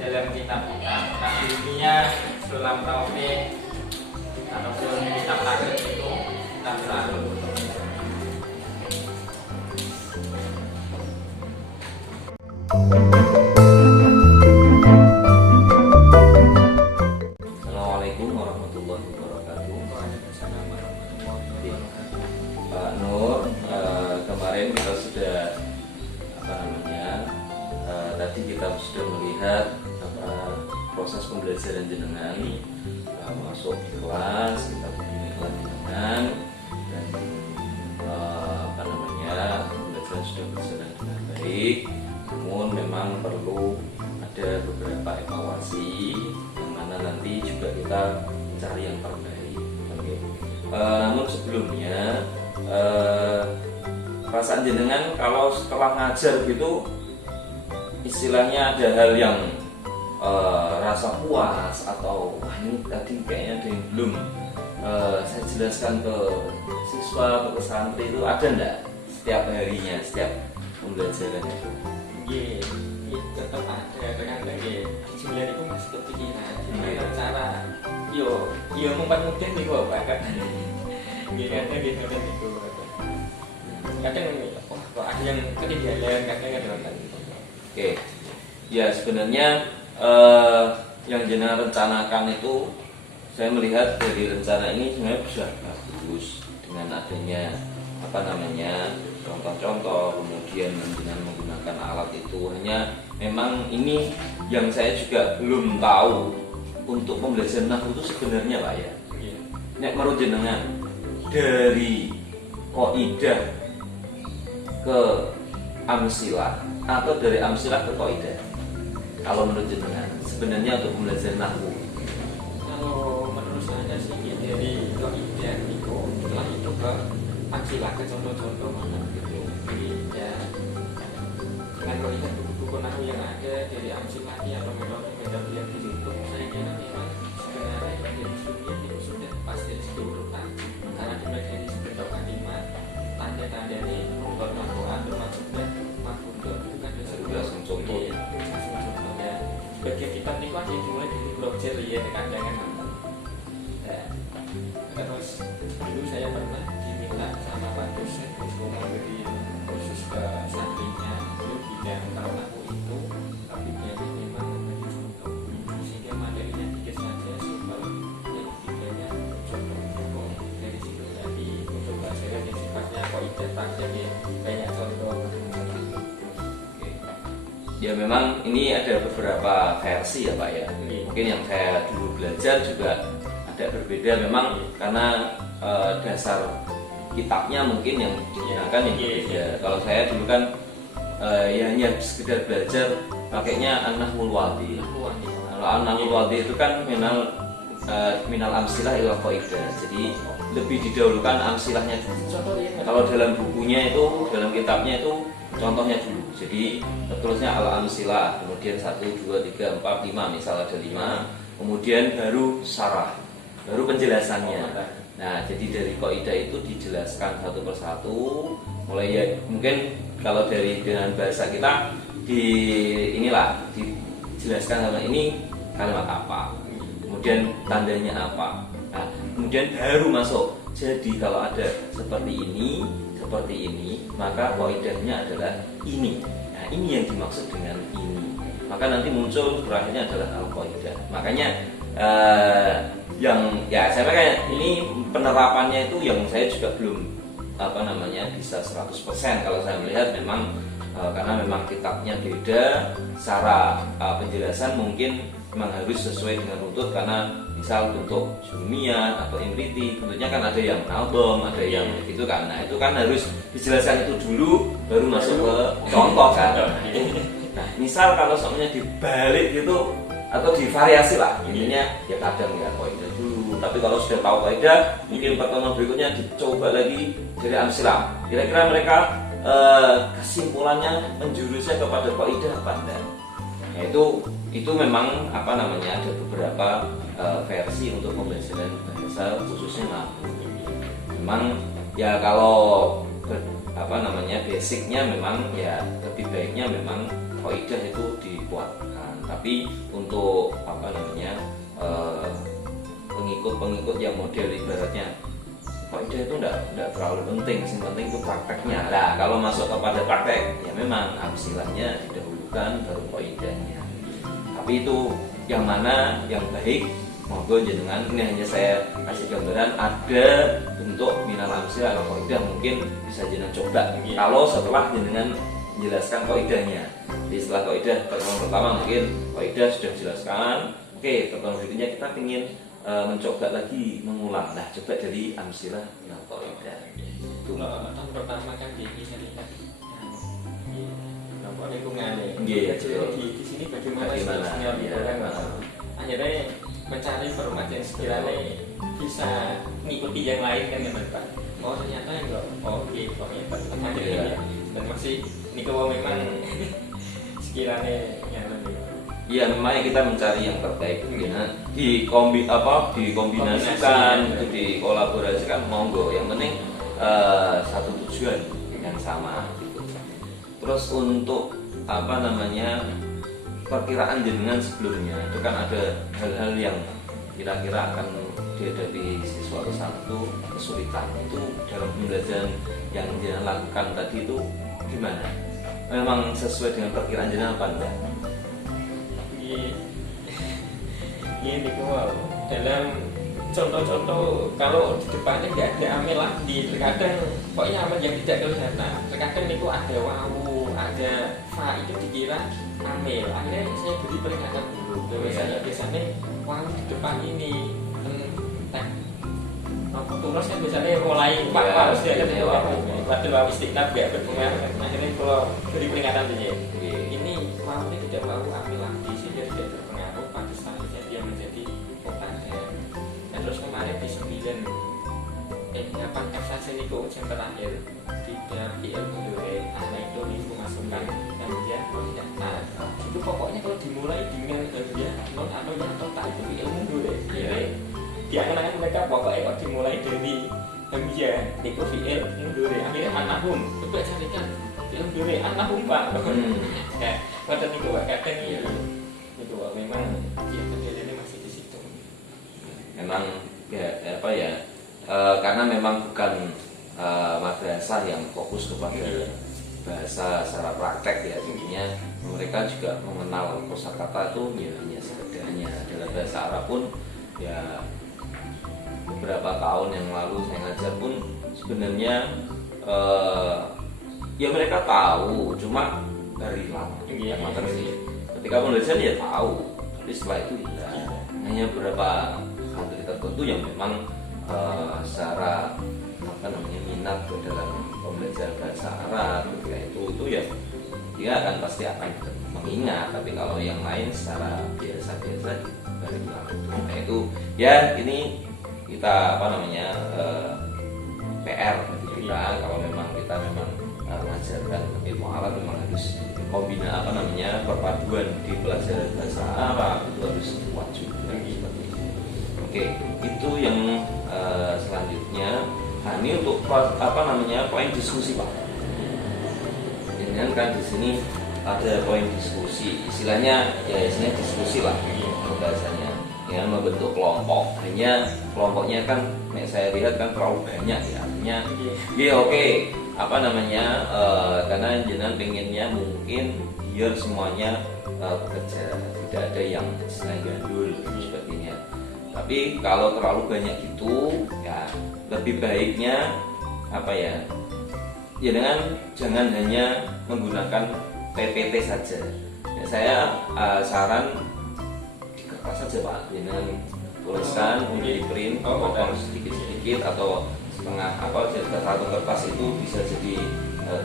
dalam kitab-kitab Tasbihnya, Sulam Taufik ataupun kitab Takrib itu kita selalu Assalamualaikum warahmatullahi wabarakatuh. Pak Nur, kemarin kita sudah tadi kita sudah melihat proses pembelajaran jenengan masuk kelas, kita begini kelas jenengan dan pembelajaran sudah berjalan dengan baik. Namun memang perlu ada beberapa evaluasi yang mana nanti juga kita mencari yang terbaik. Oke. Namun sebelumnya perasaan jenengan kalau setelah ngajar gitu istilahnya ada hal yang rasa puas atau wah ini tadi kayaknya ada yang belum saya jelaskan ke siswa atau ke santri itu ada enggak setiap harinya, setiap pembelajaran itu? Iya, tetap ada kadang-kadang ya. Sebenarnya itu masih kepikiran gimana cara yo mungkin nih kok Pak kan. Gimana gitu kan itu. Kadang kok ada yang ketinggalan, kadang ada gitu. Oke. Ya sebenarnya yang jenengan rencanakan itu saya melihat dari rencana ini sebenarnya sudah bagus dengan adanya contoh-contoh, kemudian dengan menggunakan alat itu. Hanya memang ini yang saya juga belum tahu untuk pembelajaran nahwu itu sebenarnya Pak ya. Nek menurut jenengan dari qaidah ke amsilah atau dari amsilah ke qaidah? Kalau menurut jenengan sebenarnya untuk pembelajaran nahwu. Kalau menurut saya sih dari qaidah itu setelah itu ke amsilah ke contoh-contoh mana gitu. Jadi ya dengan melihat buku-buku nahwu yang ada dari amsilah atau metode yang di YouTube, saya kira memang sebenarnya dari studinya itu sudah pasti diurutan karena dimulai dari sebentuk kalimat tanda-tanda ini untuk nahwu atau maksudnya dia kadang kan. Nah, terus dulu saya pernah diminta sama Pak dosen untuk memberi khusus ke santrinya itu bidang terlaku itu, tapi dia memang memberi contoh sehingga materinya dikit saja simpel, jadi bidangnya contoh dari situ. Jadi untuk pelajaran yang sifatnya koidetak, jadi banyak contoh. Ya memang ini ada beberapa versi ya Pak ya. Mungkin yang saya dulu belajar juga ada berbeda memang karena dasar kitabnya mungkin yang digunakan yang berbeda. Kalau saya dulu kan ya hanya sekedar belajar pakainya An-Nahwul Wadih. Kalau An-Nahwul Wadih itu kan minal amsilah ila qaidah. Jadi lebih didahulukan amsilahnya dulu. Kalau dalam bukunya itu, dalam kitabnya itu contohnya dulu. Jadi terusnya al-amsilah, kemudian 1, 2, 3, 4, 5, misal ada 5, kemudian baru syarah, baru penjelasannya. Nah, jadi dari kaidah itu dijelaskan satu persatu, mulai ya mungkin kalau dari dengan bahasa kita dijelaskan sama ini kalimat apa, kemudian tandanya apa. Nah, kemudian baru masuk. Jadi kalau ada seperti ini, maka kaidahnya adalah ini. Nah, ini yang dimaksud dengan ini. Maka nanti muncul berakhirnya adalah al-qaidah. Makanya yang ya saya kayak ini penerapannya itu yang saya juga belum bisa 100%. Kalau saya melihat memang karena memang kitabnya beda, cara penjelasan mungkin memang harus sesuai dengan rutut, karena misal untuk Jumiyah atau Imriti tentunya kan ada yang album, ada yang gitu kan. Nah itu kan harus dijelaskan itu dulu baru masuk ke contoh kan. Nah misal kalau soalnya dibalik gitu atau divariasi lah, intinya ya kadang ya kaidah dulu, tapi kalau sudah tahu kaidah mungkin pertemuan berikutnya dicoba lagi dari amsilah. Kira-kira mereka kesimpulannya menjurusnya kepada kaidah apa enggak? Nah, itu memang ada beberapa versi untuk pembelajaran bahasa khususnya nahwu. Memang ya kalau basicnya memang ya lebih baiknya memang kaidah itu dikuatkan. Tapi untuk pengikut yang model ibaratnya kaidah itu enggak terlalu penting, yang penting itu prakteknya. Nah, kalau masuk kepada praktek ya memang amsilahnya didahulukan baru kaidahnya. Tapi itu yang mana yang baik, monggo jenengan, ini hanya saya kasih gambaran, ada bentuk minal amsilah atau kaidah mungkin bisa jenengan coba. Kalau setelah jenengan menjelaskan kaidahnya, jadi setelah kaidah pertemuan pertama mungkin kaidah sudah dijelaskan, oke, pertemuan berikutnya kita ingin mencoba lagi mengulang. Nah, coba dari amsilah minal kaidah. Itu tahun pertama kan di lingkungan di sini bagaimana akhirnya mencari format yang sekiranya bisa mengikuti yang lain kan ya Pak. Oh ternyata enggak, dan masih Niko memang sekiranya iya, memang kita mencari yang terbaik ya. Dikombinasikan, itu dikolaborasikan, monggo. Yang penting satu tujuan yang sama. Terus untuk perkiraan jenengan sebelumnya itu kan ada hal-hal yang kira-kira akan dihadapi siswa satu kesulitan itu dalam pembelajaran yang jenengan lakukan tadi itu gimana? Memang sesuai dengan perkiraan jenengan apa enggak? Ini dalam contoh-contoh kalau di depannya nggak ada amil lah, di terkadang pokoknya amil yang tidak kelihatan. Terkadang itu ada wawu, ada fa, itu dikira amil. Akhirnya saya beri peringatan dulu. Biasanya wawu di depan ini tulis kan biasanya mulai harus dia waktu wawu istiqlal nggak berpengaruh. Akhirnya kalau beri peringatan saja. Ini wawu ini tidak wawu amil lagi, sehingga tidak berpengaruh pada selanjutnya dia menjadi kopaden. Terus kemarin di 9 kasasi ini kok yang terakhir tidak ilmu dure anak itu masukkan dia tidak itu pokoknya kalau dimulai dengan dia non atau ya atau tak itu ilmu dure dia akan mereka pokoknya kalau dimulai dari dia itu ilmu dure akhirnya anahum coba carikan ilmu dure anahum Pak ya pada itu Pak kadang itu memang dia ini masih di situ memang ya apa ya, karena memang bukan madrasah yang fokus kepada bahasa secara praktek ya, jadinya mereka juga mengenal kosakata itu ya hanya sekedarnya. Dalam bahasa Arab pun ya beberapa tahun yang lalu saya ngajar pun sebenarnya ya mereka tahu, cuma dari lama sih. Ketika pembelajaran ya tahu, tapi setelah itu ya hanya beberapa santri tertentu yang memang secara apa namanya minat dalam pembelajaran bahasa Arab ketika itu ya dia pasti akan mengingat, tapi kalau yang lain secara biasa-biasa dari lalu. Nah itu ya ini kita apa namanya PR bagi kita, kalau memang kita memang mengajarkan ilmu Arab memang harus kombina apa namanya perpaduan di pelajaran bahasa Arab itu harus kuat juga seperti itu. Oke, itu yang selanjutnya. Nah ini untuk apa namanya poin diskusi Pak. Jangan kan di sini ada poin diskusi, istilahnya ya istilahnya diskusi lah bahasanya. Ya membentuk kelompok, hanya kelompoknya kan saya lihat kan terlalu banyak ya, artinya ya oke, apa namanya karena jenengan pengennya mungkin biar semuanya bekerja, tidak ada yang selain gandul sepertinya. Tapi kalau terlalu banyak gitu ya lebih baiknya apa ya dengan jangan hanya menggunakan PPT saja ya, saya saran saja Pak, dengan tulisan kemudian di print, potong sedikit-sedikit atau setengah apa satu kertas itu bisa jadi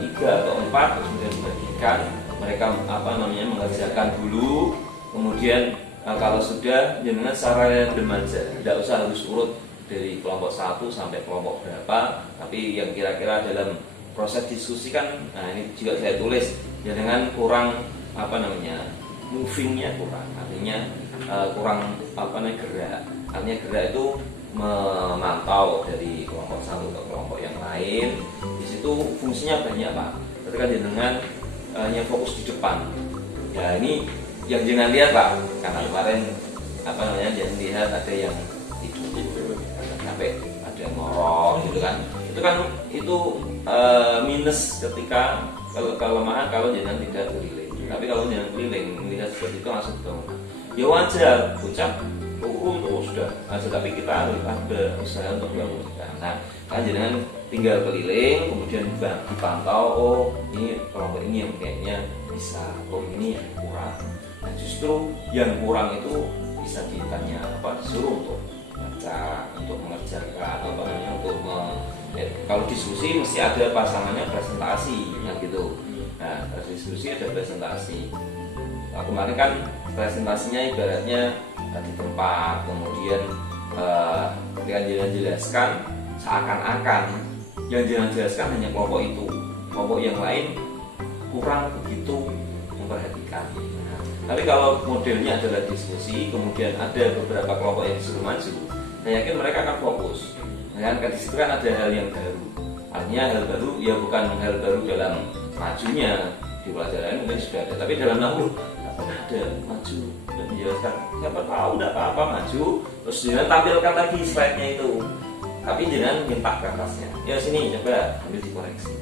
3 atau 4, terus kemudian dibagikan, mereka apa namanya mengerjakan dulu, kemudian kalau sudah jangan secara random aja, tidak usah harus urut dari kelompok 1 sampai kelompok berapa, tapi yang kira-kira dalam proses diskusi kan, nah ini juga saya tulis, jangan kurang apa namanya movingnya kurang, artinya kurang apa namanya gerak. Artinya gerak itu memantau dari kelompok satu ke kelompok yang lain. Di situ fungsinya banyak Pak. Ketika dengan hanya fokus di depan. Ya ini yang jangan lihat Pak. Karena kemarin apa namanya jangan lihat ada yang tidur, sampai ada yang ngorok gitu kan. Itu minus ketika kelemahan kalau jangan tidak keliling. Tapi kalau jangan keliling melihat seperti itu langsung bangun. Ya wajar, bocah itu sudah aja, tapi kita harus ada usaha untuk membangunkan. Nah, kan jangan tinggal keliling, kemudian dipantau, oh ini kelompok ini yang kayaknya bisa, oh ini yang kurang. Nah justru yang kurang itu bisa ditanya apa, disuruh untuk baca, untuk mengerjakan apa namanya, untuk kalau diskusi mesti ada pasangannya presentasi, kan gitu. Nah, diskusi ada presentasi. Nah, kemarin kan presentasinya ibaratnya di tempat, kemudian ketika jelaskan seakan-akan yang jelaskan hanya kelompok itu, kelompok yang lain kurang begitu memperhatikan. Nah, tapi kalau modelnya adalah diskusi, kemudian ada beberapa kelompok yang disuruh maju, saya yakin mereka akan fokus. Dan di situ kan ada hal yang baru. Artinya hal baru ya bukan hal baru dalam majunya di pelajaran mungkin sudah ada, tapi dalam nahu ada maju dan menjelaskan, siapa tahu tidak apa-apa maju, terus jangan tampilkan lagi slide-nya itu, tapi jangan minta kertasnya, ya sini coba ambil dikoreksi,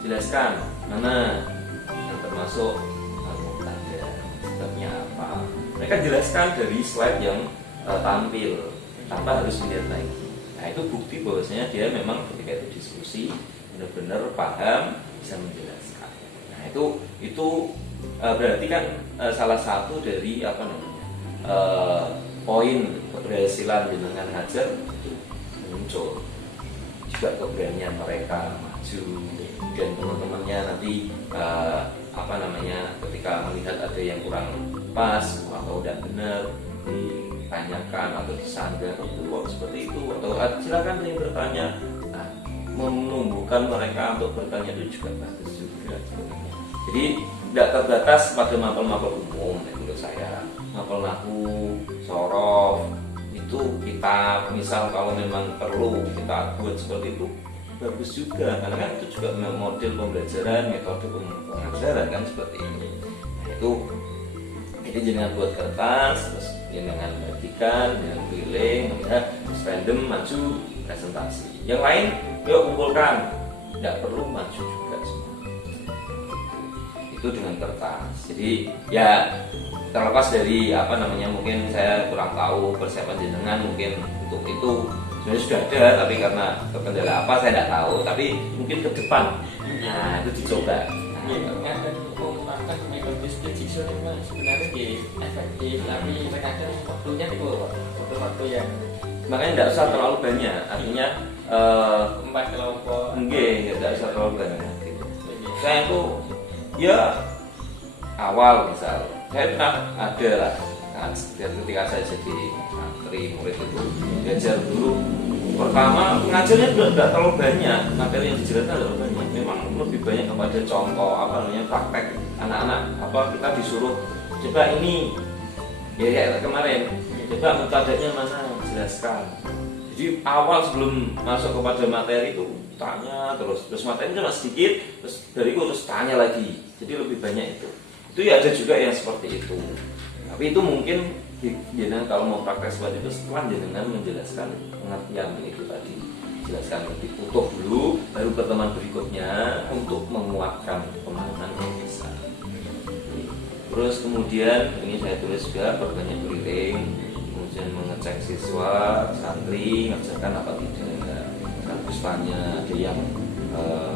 jelaskan mana yang termasuk tanda sebabnya apa, mereka jelaskan dari slide yang tampil tanpa harus dilihat lagi. Nah itu bukti bahwasanya dia memang ketika itu diskusi benar-benar paham, bisa menjelaskan. Nah itu berarti kan salah satu dari apa namanya poin keberhasilan dengan ngajar itu muncul juga keberanian mereka maju, dan teman-temannya nanti apa namanya ketika melihat ada yang kurang pas atau tidak benar ditanyakan atau disandar, itu kok seperti itu, atau silakan yang bertanya. Nah, menumbuhkan mereka untuk bertanya itu juga bagus juga. Jadi tidak terbatas pada mapel-mapel umum menurut saya. Mapel nahu, sorof, itu kita misal kalau memang perlu kita buat seperti itu bagus juga, karena kan itu juga model pembelajaran, metode pengajaran kan seperti ini. Nah, itu Jadi jenengan buat kertas, terus jenengan bagikan, jenengan keliling, ya, random maju presentasi. Yang lain, yuk kumpulkan, nggak perlu maju juga semua. Itu dengan kertas. Jadi ya terlepas dari apa namanya, mungkin saya kurang tahu persiapan jenengan mungkin untuk itu sebenarnya sudah ada, tapi karena terkendala apa saya tidak tahu. Tapi mungkin ke depan, nah itu dicoba. Kadang menggunakan metode staging itu sebenarnya efektif, tapi terkadang waktunya itu waktu yang Makanya tidak usah terlalu banyak, artinya 4 kelompok. tidak usah terlalu banyak. Gitu. Saya itu ya awal misal, saya pernah ada lah ketika saya jadi santri murid itu belajar dulu. Pertama pengajarnya tidak terlalu banyak, materi yang dijelaskan terlalu banyak. Memang lebih banyak kepada contoh apa namanya praktek anak-anak. Apa kita disuruh coba ini, ya kayak kemarin, coba metodenya mana jelaskan. Jadi awal sebelum masuk kepada materi itu tanya terus materi cuma sedikit, terus dari itu terus tanya lagi. Jadi lebih banyak itu. Itu ya ada juga yang seperti itu. Tapi itu mungkin jenengan kalau mau praktek seperti itu setelah jenengan menjelaskan pengertian itu tadi, jelaskan lebih utuh dulu, baru pertemuan berikutnya untuk menguatkan pemahaman yang bisa. Terus kemudian ini saya tulis juga perbanyak keliling, kemudian mengecek siswa santri ngerjakan apa tidak, terus tanya ada yang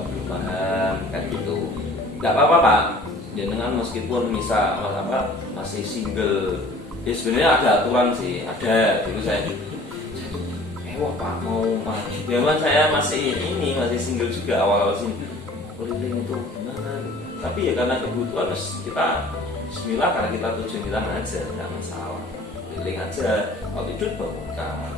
belum paham kayak gitu. Nggak apa-apa Pak, jenengan meskipun misal masih single. Ya sebenarnya ada aturan sih, ada. Dulu saya wah Pak mau maju. Zaman saya masih single juga awal-awal sini. Keliling itu gimana? Tapi ya karena kebutuhan kita bismillah, karena kita tujuan kita ngajar, nggak masalah. Keliling aja, kalau tidur bangunkan,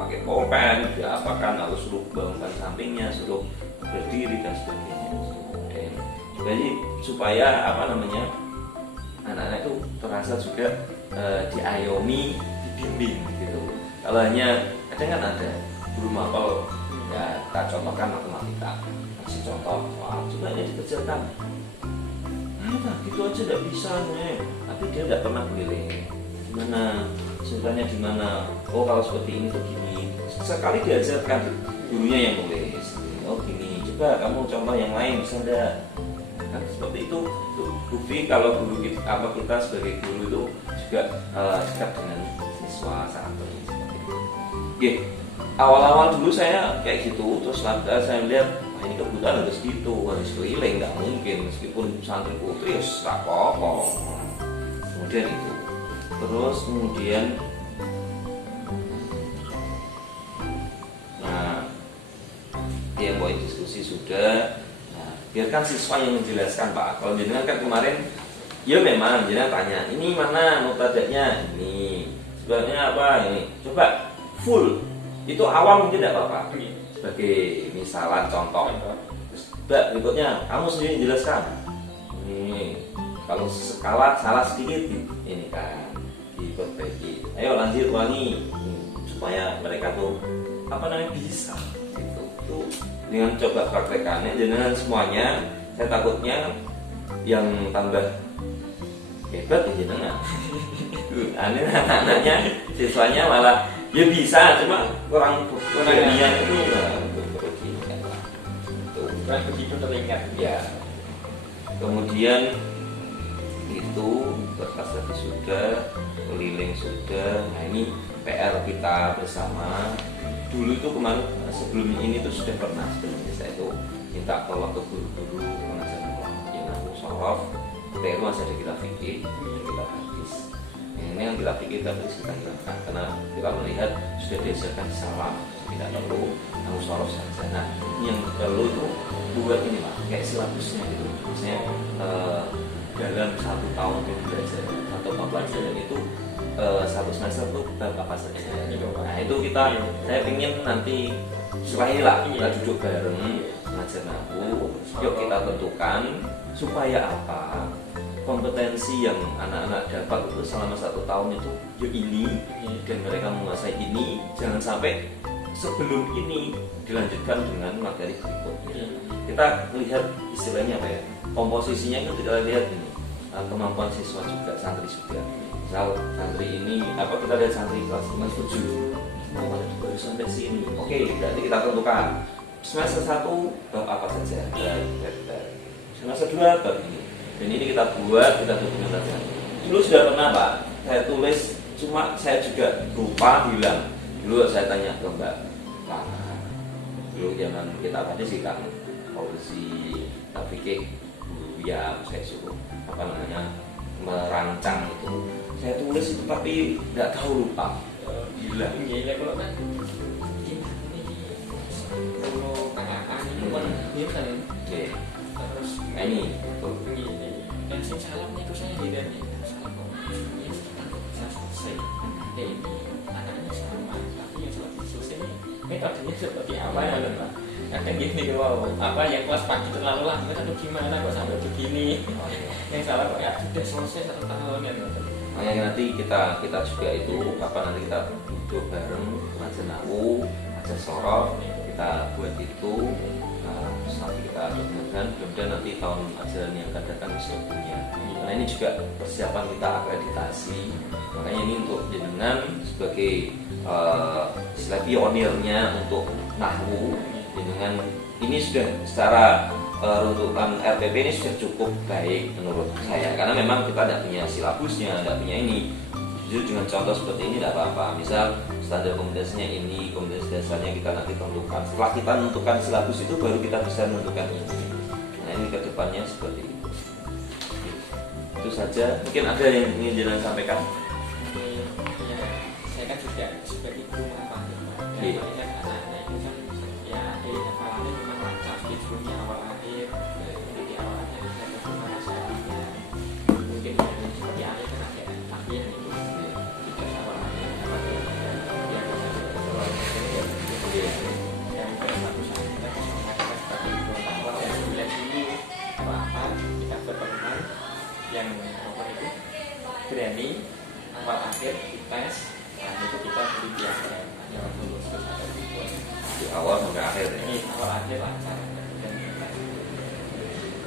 pakai pulpen, ya apakan, lalu suruh bangunkan sampingnya, suruh berdiri dan sebagainya. Jadi supaya apa namanya, anak-anak itu terasa juga diayomi, dibimbing gitu. Kalau hanya kadang kan ada guru mapel, ya kita contohkan matematika, kasih contoh, wah coba ini dikerjakan. Nah, gitu aja tidak bisa nih. Tapi dia tidak pernah keliling. Gimana? Sebenarnya di mana? Oh kalau seperti ini tuh gini. Sekali diajarkan gurunya yang nulis. Oh gini. Coba kamu contoh yang lain bisa enggak? Kan seperti itu bukti kalau guru kita sebagai guru itu juga dekat dengan siswa sangat penting. Oke, awal-awal dulu saya kayak gitu, terus saya melihat ini kebutuhan harus gitu, harus keliling, nggak mungkin meskipun santri putri ya tak apa-apa. Kemudian itu, terus kemudian yang poin diskusi sudah. Biarkan siswa yang menjelaskan Pak. Kalau jenengan kan kemarin, ya memang jenengan tanya, ini mana notadanya ini, sebenarnya apa ini. Coba full, itu awal mungkin tidak apa-apa. Sebagai misalan contoh. Mbak berikutnya, kamu sendiri jelaskan. Ini kalau skala salah sedikit, ini kan diperbaiki. Ayo lanjut ulangi, supaya mereka tuh apa namanya bisa. Itu dengan coba praktekannya jenengan semuanya, saya takutnya yang tambah hebat ya jenengan. Aneh anak-anaknya, siswanya malah ya bisa, cuma kurang niat itu kurang begitu teringat ya. Kemudian itu kertas tadi sudah, keliling sudah. Nah ini PR kita bersama. Dulu itu kemarin sebelum ini tuh sudah pernah sebenarnya saya itu minta tolong ke guru-guru pengajar yang aku sorof. Itu masih ada kita fikih, kita hadis. Ini yang kita fikih tadi kita hilangkan karena kita melihat sudah diajarkan salah, tidak perlu aku sorof saja. Nah ini yang perlu itu buat ini Pak, kayak silabusnya gitu. Misalnya dalam 1 tahun itu belajar atau pembelajaran itu 1 semester itu apa saja. Nah itu saya ingin nanti setelah ini lah kita duduk bareng ngajar nahu. Yuk kita tentukan supaya apa kompetensi yang anak-anak dapat itu selama 1 tahun itu yuk ini dan mereka menguasai ini. Jangan sampai sebelum ini dilanjutkan dengan materi berikutnya. Kita lihat istilahnya apa ya, komposisinya itu kita lihat ini. kemampuan siswa juga, santri juga. Misal santri ini kita lihat santri kelas 5 7 baru sampai sini. Oke, berarti kita tentukan semester 1 bab apa saja. Semester 2 bab ini. Dan ini kita buat, kita dokumentasikan. Dulu sudah pernah Pak, saya tulis, cuma saya juga lupa bilang. Dulu saya tanya ke Mbak Lana, dulu zaman kita tadi sih kan polisi fikih yang saya suruh merancang itu, saya tulis itu tapi nggak tahu, lupa bilang. Iya kalau kan kalau kakak ini kan dia kan terus ini dan sing salam itu saya tidak salah kok ini saya selesai ini anaknya sama tapi yang selesai metodenya seperti apa ya Pak? Kadang gini wow, apa yang kelas pagi terlalu lambat atau gimana kok sampai begini? Yang salah kok ya sudah selesai 1 tahun ya. Makanya nanti kita juga itu nanti kita duduk bareng ngajar nahu, ngajar sorot, kita buat itu. Nanti kita dokumentasikan, kemudian nanti tahun ajaran yang akan datang bisa punya. Karena ini juga persiapan kita akreditasi. Makanya ini untuk jenengan sebagai istilah pionirnya untuk nahwu, jenengan ini sudah secara runtutan RPP ini sudah cukup baik menurut saya, karena memang kita tidak punya silabusnya, tidak punya ini. Justru dengan contoh seperti ini tidak apa-apa. Misal standar kompetensinya ini, kompetensi dasarnya kita nanti tentukan. Setelah kita menentukan silabus itu baru kita bisa menentukan ini. Nah ini kedepannya seperti itu. Itu saja. Mungkin ada yang ingin jenengan sampaikan? Ya, saya kan juga sebagai guru matematik. Iya. Anak-anak itu kan ya dari hafalannya memang lancar, sebelumnya awal akhir, jadi awal akhir saya cuma masalahnya mungkin seperti akhir kan ada akhir itu tidak awal akhir ya yang satu saat kita bisa mengatakan seperti itu bahwa yang 9 ini apa kita berteman yang apa itu berani awal akhir dites, nah itu kita beri biasa yang lulus atau dibuat Di awal sampai akhir ya. ini awal akhir lancar dan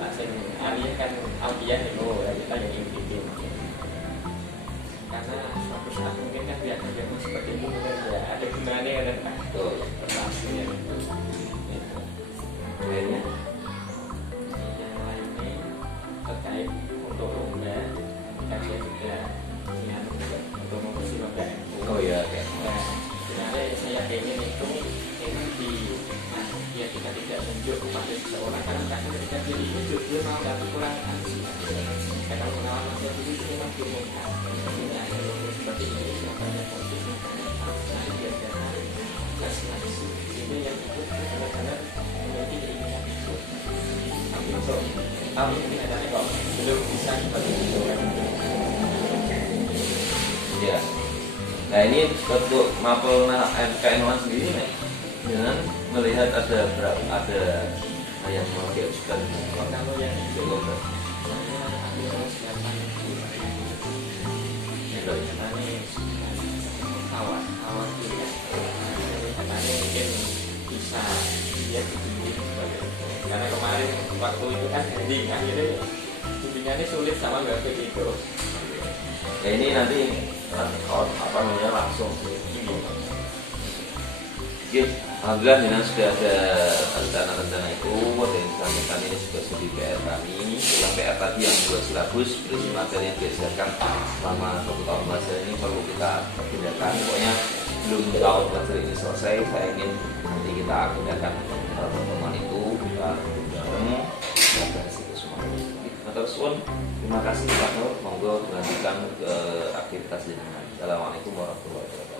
langsung alih kan alfiah itu ya kita yang inti karena suatu saat mungkin kan biar kerja seperti itu kan ya ada gunanya kan Betul. berhasil itu Kayaknya yang lainnya terkait untuk lomba kita juga dengan untuk mengisi lomba itu. oh iya kayak Nah, sebenarnya saya pengen itu memang di ya kita tidak tunjuk kepada seseorang karena ketika dia ditunjuk dia mau dapat kurang karena pengalaman saya dulu itu memang diumumkan ini ada logo seperti ini makanya posisinya saya biasakan seleksi ini yang itu benar-benar memiliki keinginan itu tapi mungkin ada kok belum bisa seperti itu kan. ya. Nah ini untuk mapel MKN1 sendiri nih, dengan melihat ada yang mau diajukan. Kalau yang itu saya ambil persiapan awal juga katanya mungkin bisa dia begini karena kemarin waktu itu kan heading akhirnya bimbingannya sulit sama nggak begitu. Ya ini nanti langsung. Oke, alhamdulillah dengan sudah ada rencana-rencana itu, dan disampaikan ini juga studi PR kami. Yang PR tadi yang buat silabus berisi materi yang diajarkan selama 1 tahun belajar ini perlu kita pindahkan. Pokoknya belum tahun belajar ini selesai, saya ingin nanti kita pindahkan pertemuan itu, kita bareng, kita bahas itu semua. Terima kasih Pak Nur, monggo dilanjutkan ke aktivitas jenengan. Assalamualaikum warahmatullahi wabarakatuh.